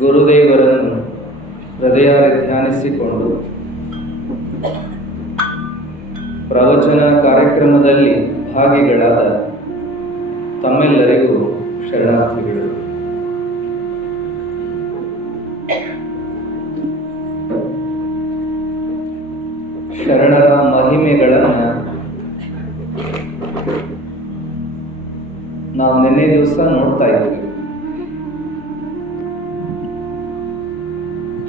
ಗುರುದೇವರನ್ನು ಹೃದಯಾರೆ ಧ್ಯಾನಿಸಿಕೊಂಡು ಪ್ರವಚನ ಕಾರ್ಯಕ್ರಮದಲ್ಲಿ ಭಾಗಿಗಳಾದ ತಮ್ಮೆಲ್ಲರಿಗೂ ಶರಣಾರ್ಥಿಗಳು. ಶರಣರ ಮಹಿಮೆಗಳನ್ನು ನಾವು ನಿನ್ನೆ ದಿವಸ ನೋಡ್ತಾ ಇದ್ವಿ.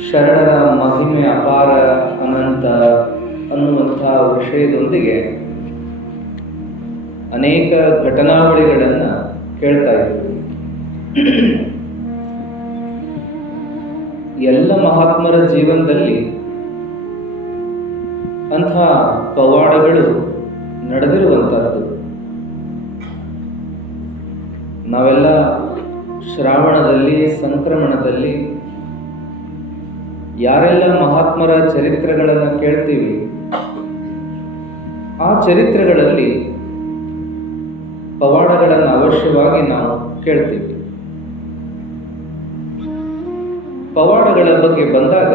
ಶರಣರ ಮಹಿಮೆ ಅಪಾರ ಅನಂತ ಅನ್ನುವಂಥ ವಿಷಯದೊಂದಿಗೆ ಅನೇಕ ಘಟನಾವಳಿಗಳನ್ನು ಕೇಳ್ತಾ ಇದ್ವಿ. ಎಲ್ಲ ಮಹಾತ್ಮರ ಜೀವನದಲ್ಲಿ ಅಂಥ ಪವಾಡಗಳು ನಡೆದಿರುವಂಥದ್ದು. ನಾವೆಲ್ಲ ಶ್ರಾವಣದಲ್ಲಿ, ಸಂಕ್ರಮಣದಲ್ಲಿ ಯಾರೆಲ್ಲ ಮಹಾತ್ಮರ ಚರಿತ್ರೆಗಳನ್ನು ಕೇಳ್ತೀವಿ, ಆ ಚರಿತ್ರೆಗಳಲ್ಲಿ ಪವಾಡಗಳನ್ನು ಅವಶ್ಯವಾಗಿ ನಾವು ಕೇಳ್ತೀವಿ. ಪವಾಡಗಳ ಬಗ್ಗೆ ಬಂದಾಗ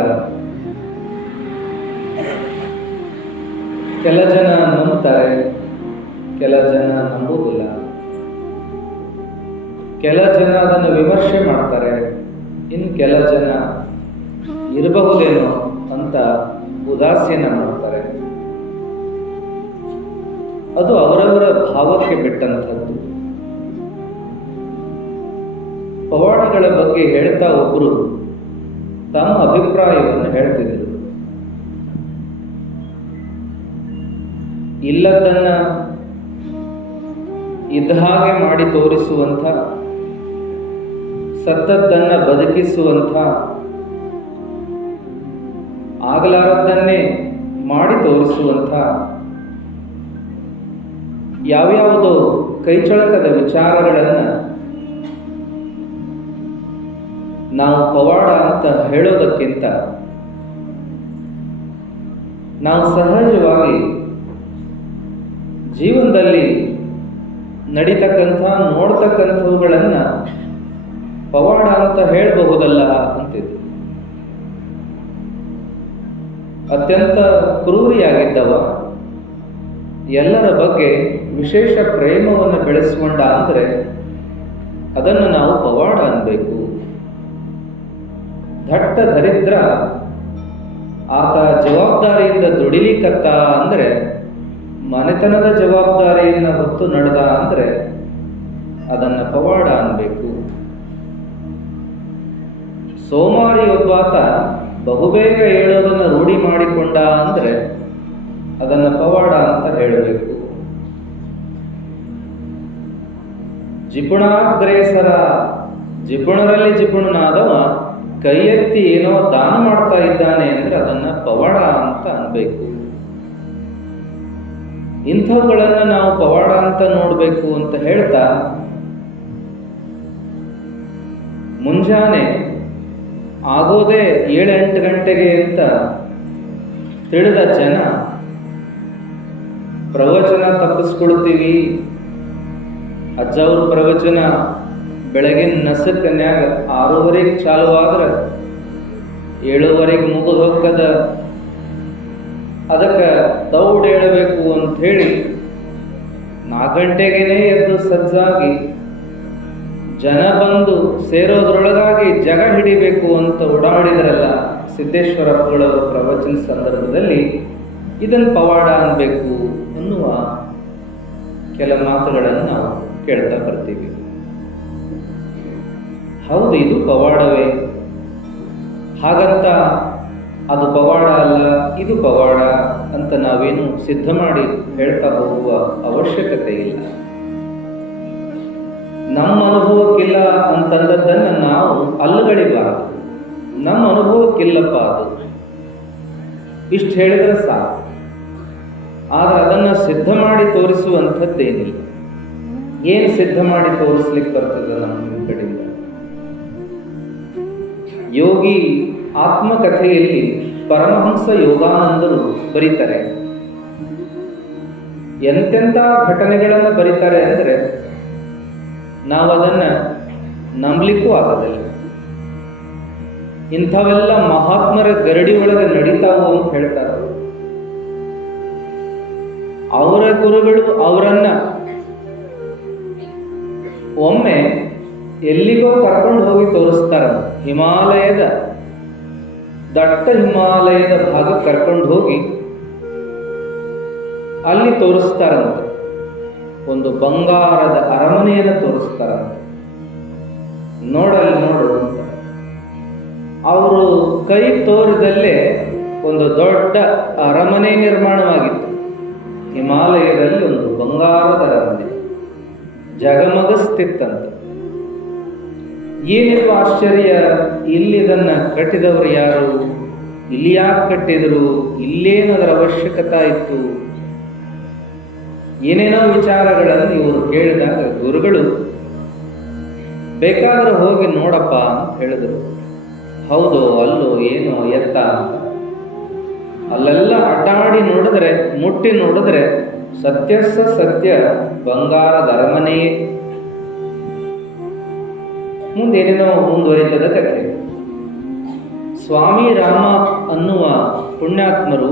ಕೆಲ ಜನ ನಂಬ್ತಾರೆ, ಕೆಲ ಜನ ನಂಬುವುದಿಲ್ಲ, ಕೆಲ ಜನ ಅದನ್ನು ವಿಮರ್ಶೆ ಮಾಡ್ತಾರೆ, ಇನ್ನು ಕೆಲ ಜನ ಇರಬಹುದೇನೋ ಅಂತ ಉದಾಸೀನ ಮಾಡ್ತಾರೆ. ಅದು ಅವರವರ ಭಾವಕ್ಕೆ ಬಿಟ್ಟಂಥದ್ದು. ಪವಾಡಗಳ ಬಗ್ಗೆ ಹೇಳ್ತಾ ಒಬ್ಬರು ತಮ್ಮ ಅಭಿಪ್ರಾಯವನ್ನು ಹೇಳ್ತಿದ್ರು. ಇಲ್ಲದನ್ನ ಇದ್ದ ಹಾಗೆ ಮಾಡಿ ತೋರಿಸುವಂಥ, ಸತ್ತದ್ದನ್ನ ಬದುಕಿಸುವಂಥ, ಆಗಲಾರದ್ದನ್ನೇ ಮಾಡಿ ತೋರಿಸುವಂಥ ಯಾವ್ಯಾವುದೋ ಕೈಚಳಕದ ವಿಚಾರಗಳನ್ನು ನಾವು ಪವಾಡ ಅಂತ ಹೇಳೋದಕ್ಕಿಂತ ನಾವು ಸಹಜವಾಗಿ ಜೀವನದಲ್ಲಿ ನಡೀತಕ್ಕಂಥ, ನೋಡ್ತಕ್ಕಂಥವುಗಳನ್ನು ಪವಾಡ ಅಂತ ಹೇಳಬಹುದಲ್ಲ ಅಂತಿದ್ರು. ಅತ್ಯಂತ ಕ್ರೂರಿಯಾಗಿದ್ದವ ಎಲ್ಲರ ಬಗ್ಗೆ ವಿಶೇಷ ಪ್ರೇಮವನ್ನು ಬೆಳೆಸ್ಕೊಂಡ ಅಂದರೆ ಅದನ್ನು ನಾವು ಪವಾಡ ಅನ್ಬೇಕು. ದಟ್ಟ ದರಿದ್ರ ಆತ ಜವಾಬ್ದಾರಿಯಿಂದ ದುಡಿಲಿಕ್ಕತ್ತ ಅಂದರೆ, ಮನೆತನದ ಜವಾಬ್ದಾರಿಯನ್ನು ಹೊತ್ತು ನಡೆದ ಅಂದರೆ ಅದನ್ನು ಪವಾಡ ಅನ್ಬೇಕು. ಸೋಮಾರಿಯೊಬ್ಬಾತ ಬಹುಬೇಗ ಹೇಳೋದನ್ನು ರೂಢಿ ಮಾಡಿಕೊಂಡ ಅಂದರೆ ಅದನ್ನು ಪವಾಡ ಅಂತ ಹೇಳಬೇಕು. ಜಿಪುಣಾಗ್ರೇಸರ, ಜಿಪುಣರಲ್ಲಿ ಜಿಪುಣನಾದವ ಕೈ ಎತ್ತಿ ಏನೋ ದಾನ ಮಾಡ್ತಾ ಇದ್ದಾನೆ ಅಂದರೆ ಅದನ್ನು ಪವಾಡ ಅಂತ ಅನ್ಬೇಕು. ಇಂಥವುಗಳನ್ನು ನಾವು ಪವಾಡ ಅಂತ ನೋಡಬೇಕು ಅಂತ ಹೇಳ್ತಾ, ಮುಂಜಾನೆ ಆಗೋದೇ 7-8 ಗಂಟೆಗೆ ಅಂತ ತಿಳಿದ ಜನ ಪ್ರವಚನ ತಪ್ಪಿಸ್ಕೊಳ್ತೀವಿ. ಅಜ್ಜವ್ರ ಪ್ರವಚನ ಬೆಳಗಿನ ನಸಕನ್ಯಾಗ 6:30 ಚಾಲುವಾದ್ರೆ 7:30 ಮುಗಿದು ಹೋಗ್ತದ, ಅದಕ್ಕೆ ದೌಡ್ ಹೇಳಬೇಕು ಅಂಥೇಳಿ 4 ಗಂಟೆಗೇನೆ ಎದ್ದು ಸಜ್ಜಾಗಿ ಜನ ಬಂದು ಸೇರೋದ್ರೊಳಗಾಗಿ ಜಗ ಹಿಡಿಬೇಕು ಅಂತ ಓಡಾಡಿದ್ರಲ್ಲ ಸಿದ್ದೇಶ್ವರಪ್ಪಗಳವರ ಪ್ರವಚನ ಸಂದರ್ಭದಲ್ಲಿ, ಇದನ್ನು ಪವಾಡ ಅನ್ಬೇಕು ಅನ್ನುವ ಕೆಲ ಮಾತುಗಳನ್ನು ನಾವು ಕೇಳ್ತಾ ಬರ್ತೀವಿ. ಹೌದು, ಇದು ಪವಾಡವೇ, ಹಾಗಂತ ಅದು ಪವಾಡ ಅಲ್ಲ, ಇದು ಪವಾಡ ಅಂತ ನಾವೇನು ಸಿದ್ಧ ಮಾಡಿ ಹೇಳ್ತಾ ಹೋಗುವ ಅವಶ್ಯಕತೆ ಇಲ್ಲ. ನಮ್ಮ ಅನುಭವಕ್ಕಿಲ್ಲ ಅಂತಂದದ್ದನ್ನು ನಾವು ಅಲ್ಲಗಳಿಬಾರದು. ನಮ್ಮ ಅನುಭವಕ್ಕಿಲ್ಲಪ್ಪ ಅದು, ಇಷ್ಟು ಹೇಳಿದ್ರೆ ಸಾಕು. ಆದರೆ ಅದನ್ನು ಸಿದ್ಧ ಮಾಡಿ ತೋರಿಸುವಂಥದ್ದೇನಿಲ್ಲ. ಏನು ಸಿದ್ಧ ಮಾಡಿ ತೋರಿಸ್ಲಿಕ್ಕೆ ಬರ್ತದೆ ನಮ್ಮ ಕಡೆಯಿಂದ? ಯೋಗಿ ಆತ್ಮಕಥೆಯಲ್ಲಿ ಪರಮಹಂಸ ಯೋಗಾನಂದರು ಬರೀತಾರೆ. ಎಂತೆಂಥ ಘಟನೆಗಳನ್ನು ಬರೀತಾರೆ ಅಂದರೆ ನಾವು ಅದನ್ನು ನಂಬಲಿಕ್ಕೂ ಆಗೋದಿಲ್ಲ. ಇಂಥವೆಲ್ಲ ಮಹಾತ್ಮರ ಗರಡಿ ಒಳಗೆ ನಡೀತಾವು ಅಂತ ಹೇಳ್ತಾರೆ. ಅವರ ಗುರುಗಳು ಅವರನ್ನ ಒಮ್ಮೆ ಎಲ್ಲಿಗೋ ಕರ್ಕೊಂಡು ಹೋಗಿ ತೋರಿಸ್ತಾರ. ಹಿಮಾಲಯದ ದಟ್ಟ ಹಿಮಾಲಯದ ಭಾಗ ಕರ್ಕೊಂಡು ಹೋಗಿ ಅಲ್ಲಿ ತೋರಿಸ್ತಾರಂತೆ. ಒಂದು ಬಂಗಾರದ ಅರಮನೆಯನ್ನು ತೋರಿಸ್ತಾರಂತೆ. ನೋಡು ಅಂತ ಅವರು ಕೈ ತೋರಿದಲ್ಲೇ ಒಂದು ದೊಡ್ಡ ಅರಮನೆ ನಿರ್ಮಾಣವಾಗಿತ್ತು. ಹಿಮಾಲಯದಲ್ಲಿ ಒಂದು ಬಂಗಾರದ ಅರಮನೆ ಜಗಮಗಸ್ತಿತ್ತಂತ. ಏನಿದು ಆಶ್ಚರ್ಯ, ಇಲ್ಲಿ ಇದನ್ನ ಕಟ್ಟಿದವರು ಯಾರು, ಇಲ್ಲಿ ಯಾಕೆ ಕಟ್ಟಿದ್ರು, ಇಲ್ಲೇನದರ ಅವಶ್ಯಕತೆ ಇತ್ತು, ಏನೇನೋ ವಿಚಾರಗಳನ್ನು ಇವರು ಕೇಳಿದಾಗ ಗುರುಗಳು ಬೇಕಾದ್ರೆ ಹೋಗಿ ನೋಡಪ್ಪ ಅಂತ ಹೇಳಿದರು. ಹೌದು ಅಲ್ಲೋ ಏನೋ ಎತ್ತ ಅಂತ ಅಲ್ಲೆಲ್ಲ ಅಡ್ಡಾಡಿ ನೋಡಿದ್ರೆ, ಮುಟ್ಟಿ ನೋಡಿದ್ರೆ ಸತ್ಯ ಬಂಗಾರದ ಅರಮನೆಯೇ. ಮುಂದೇನೇನೋ ಮುಂದುವರಿತದ ಕಥೆ. ಸ್ವಾಮಿ ರಾಮ ಅನ್ನುವ ಪುಣ್ಯಾತ್ಮರು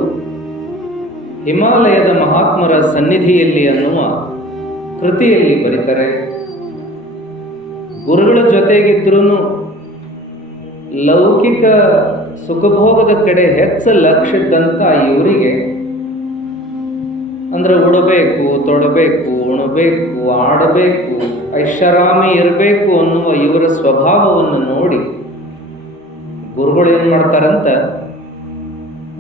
ಹಿಮಾಲಯದ ಮಹಾತ್ಮರ ಸನ್ನಿಧಿಯಲ್ಲಿ ಅನ್ನುವ ಕೃತಿಯಲ್ಲಿ ಬರೀತಾರೆ, ಗುರುಗಳ ಜೊತೆಗಿದ್ರೂ ಲೌಕಿಕ ಸುಖಭೋಗದ ಕಡೆ ಹೆಚ್ಚು ಲಕ್ಷ್ಯ ಇದ್ದಂಥ ಇವರಿಗೆ, ಅಂದ್ರೆ ಉಡಬೇಕು, ತೊಡಬೇಕು, ಉಣಬೇಕು, ಆಡಬೇಕು, ಐಷಾರಾಮಿ ಇರಬೇಕು ಅನ್ನುವ ಇವರ ಸ್ವಭಾವವನ್ನು ನೋಡಿ ಗುರುಗಳು ಏನು ಮಾಡ್ತಾರಂತ,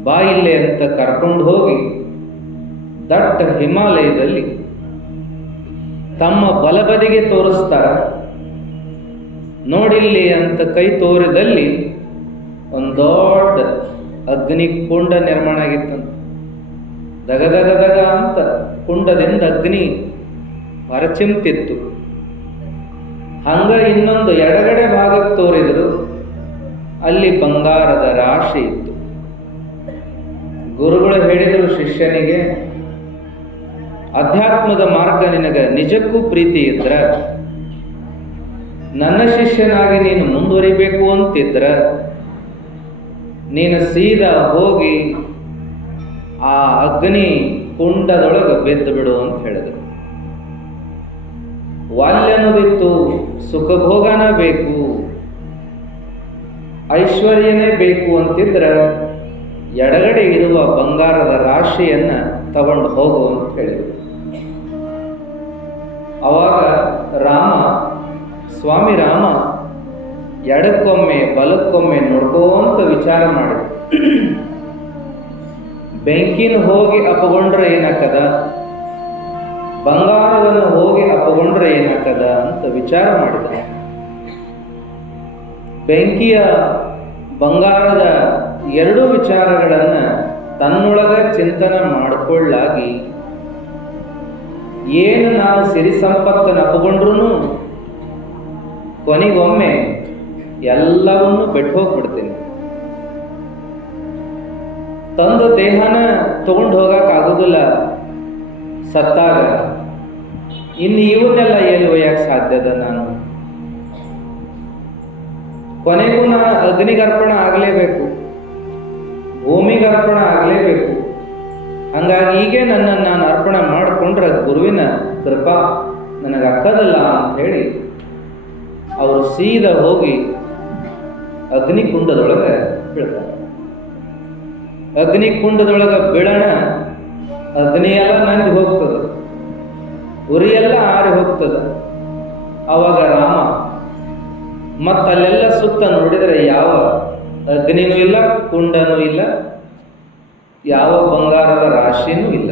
ಬಾಯಿಲ್ಲೆ ಅಂತ ಕರ್ಕೊಂಡು ಹೋಗಿ ದಟ್ಟ ಹಿಮಾಲಯದಲ್ಲಿ ತಮ್ಮ ಬಲಬದಿಗೆ ತೋರಿಸ್ತಾರ. ನೋಡಿಲ್ಲಿ ಅಂತ ಕೈ ತೋರಿದಲ್ಲಿ ಒಂದು ದೊಡ್ಡ ಅಗ್ನಿ ಕುಂಡ ನಿರ್ಮಾಣ ಆಗಿತ್ತಂತ. ದಗ ಅಂತ ಕುಂಡದಿಂದ ಅಗ್ನಿ ಹೊರಚಿಮ್ತಿತ್ತು. ಹಂಗ ಇನ್ನೊಂದು ಎಡಗಡೆ ಭಾಗಕ್ಕೆ ತೋರಿದ್ರು, ಅಲ್ಲಿ ಬಂಗಾರದ ರಾಶಿ ಇತ್ತು. ಗುರುಗಳು ಹೇಳಿದರು ಶಿಷ್ಯನಿಗೆ, ಅಧ್ಯಾತ್ಮದ ಮಾರ್ಗ ನಿನಗೆ ನಿಜಕ್ಕೂ ಪ್ರೀತಿ ಇದ್ರ, ನನ್ನ ಶಿಷ್ಯನಾಗಿ ನೀನು ಮುಂದುವರಿಬೇಕು ಅಂತಿದ್ರ, ನೀನು ಸೀದಾ ಹೋಗಿ ಆ ಅಗ್ನಿ ಕುಂಡದೊಳಗೆ ಬೆದ್ದು ಬಿಡು ಅಂತ ಹೇಳಿದರು. ವಾಲ್ಯನೋದಿತ್ತು, ಸುಖಭೋಗನ ಬೇಕು, ಐಶ್ವರ್ಯನೇ ಬೇಕು ಅಂತಿದ್ರ ಎಡಗಡೆ ಇರುವ ಬಂಗಾರದ ರಾಶಿಯನ್ನ ತಗೊಂಡು ಹೋಗು ಅಂತ ಹೇಳಿದರು. ಅವಾಗ ಸ್ವಾಮಿ ರಾಮ ಎಡಕ್ಕೊಮ್ಮೆ ಬಲಕ್ಕೊಮ್ಮೆ ನೋಡ್ಕೋಂತ ವಿಚಾರ ಮಾಡಿದ. ಬೆಂಕಿನ ಹೋಗಿ ಅಪಗೊಂಡ್ರೆ ಏನಾಕದ, ಬಂಗಾರವನ್ನು ಹೋಗಿ ಅಪಗೊಂಡ್ರೆ ಏನಾಕದ ಅಂತ ವಿಚಾರ ಮಾಡಿದ. ಬೆಂಕಿಯ ಬಂಗಾರದ ಎರಡೂ ವಿಚಾರಗಳನ್ನು ತನ್ನೊಳಗ ಚಿಂತನೆ ಮಾಡಿಕೊಳ್ಳಾಗಿ, ಏನು ನಾನು ಸಿರಿ ಸಂಪತ್ತನ್ನು ಅಪಗೊಂಡ್ರೂ ಕೊನೆಗೊಮ್ಮೆ ಎಲ್ಲವನ್ನು ಬಿಟ್ಟು ಹೋಗ್ಬಿಡ್ತೀನಿ, ತಂದು ದೇಹನ ತಗೊಂಡು ಹೋಗಕ್ಕಾಗೋದಿಲ್ಲ ಸತ್ತಾಗ, ಇನ್ನು ಇವನ್ನೆಲ್ಲ ಏನು ಒಯ್ಯಕ್ಕೆ ಸಾಧ್ಯದ, ನಾನು ಕೊನೆಗೂ ನಾನು ಅಗ್ನಿಗರ್ಪಣ ಆಗಲೇಬೇಕು, ಭೂಮಿಗರ್ಪಣ ಆಗಲೇಬೇಕು. ಹಂಗಾಗಿ ಹೀಗೆ ನನ್ನನ್ನು ನಾನು ಅರ್ಪಣೆ ಮಾಡಿಕೊಂಡ್ರೆ ಗುರುವಿನ ಕೃಪಾ ನನಗೆ ಅಕ್ಕದಲ್ಲ ಅಂತ ಹೇಳಿ ಅವರು ಸೀದಾ ಹೋಗಿ ಅಗ್ನಿಕುಂಡದೊಳಗೆ ಬೀಳ್ತಾರೆ. ಅಗ್ನಿಕುಂಡದೊಳಗೆ ಬೀಳೋಣ, ಅಗ್ನಿಯೆಲ್ಲ ನಂದಿ ಹೋಗ್ತದೆ, ಉರಿಯೆಲ್ಲ ಆರಿ ಹೋಗ್ತದೆ. ಆವಾಗ ರಾಮ ಮತ್ತಲ್ಲೆಲ್ಲ ಸುತ್ತ ನೋಡಿದರೆ ಯಾವ ಅಗ್ನಿನೂ ಇಲ್ಲ, ಕುಂಡನೂ ಇಲ್ಲ, ಯಾವ ಬಂಗಾರದ ರಾಶಿನೂ ಇಲ್ಲ.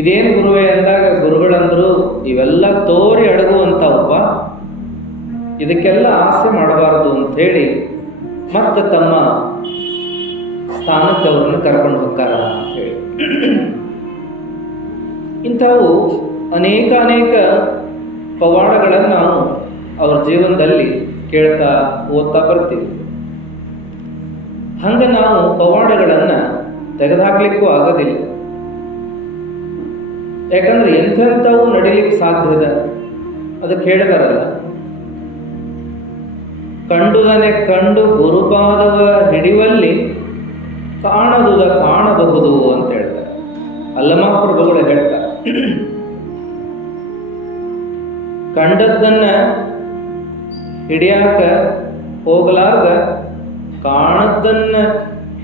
ಇದೇನು ಗುರುವೇ ಅಂದಾಗ ಗುರುಗಳಂದ್ರು, ಇವೆಲ್ಲ ತೋರಿ ಅಡಗುವಂಥವಪ್ಪ, ಇದಕ್ಕೆಲ್ಲ ಆಸೆ ಮಾಡಬಾರ್ದು ಅಂಥೇಳಿ ಮತ್ತೆ ತಮ್ಮ ಸ್ಥಾನಕ್ಕೆ ಅವರನ್ನು ಕರ್ಕೊಂಡು ಹೋಗ್ತಾರ ಅಂಥೇಳಿ. ಇಂಥವು ಅನೇಕ ಪವಾಡಗಳನ್ನು ನಾವು ಅವ್ರ ಜೀವನದಲ್ಲಿ ಕೇಳ್ತಾ ಓದ್ತಾ ಬರ್ತೀವಿ. ಹಂಗೆ ನಾವು ಪವಾಡಗಳನ್ನು ತೆಗೆದುಹಾಕ್ಲಿಕ್ಕೂ ಆಗೋದಿಲ್ಲ. ಯಾಕಂದ್ರೆ ಎಂಥೆಂಥವು ನಡಿಲಿಕ್ಕೆ ಸಾಧ್ಯದ ಅದಕ್ಕೆ ಹೇಳಿದಾರಲ್ಲ, ಕಂಡುದನೆ ಕಂಡು ಗುರುಪಾದವ ಹಿಡಿವಲ್ಲಿ ಕಾಣದುದ ಕಾಣಬಹುದು ಅಂತ ಹೇಳ್ತಾರೆ. ಅಲ್ಲಮಾಪ್ರಭುಗಳು ಹೇಳ್ತಾರೆ, ಕಂಡದ್ದನ್ನ ಹಿಡಿಯಾಕ ಹೋಗಲಾರ್ದ ಕಾಣದ್ದನ್ನ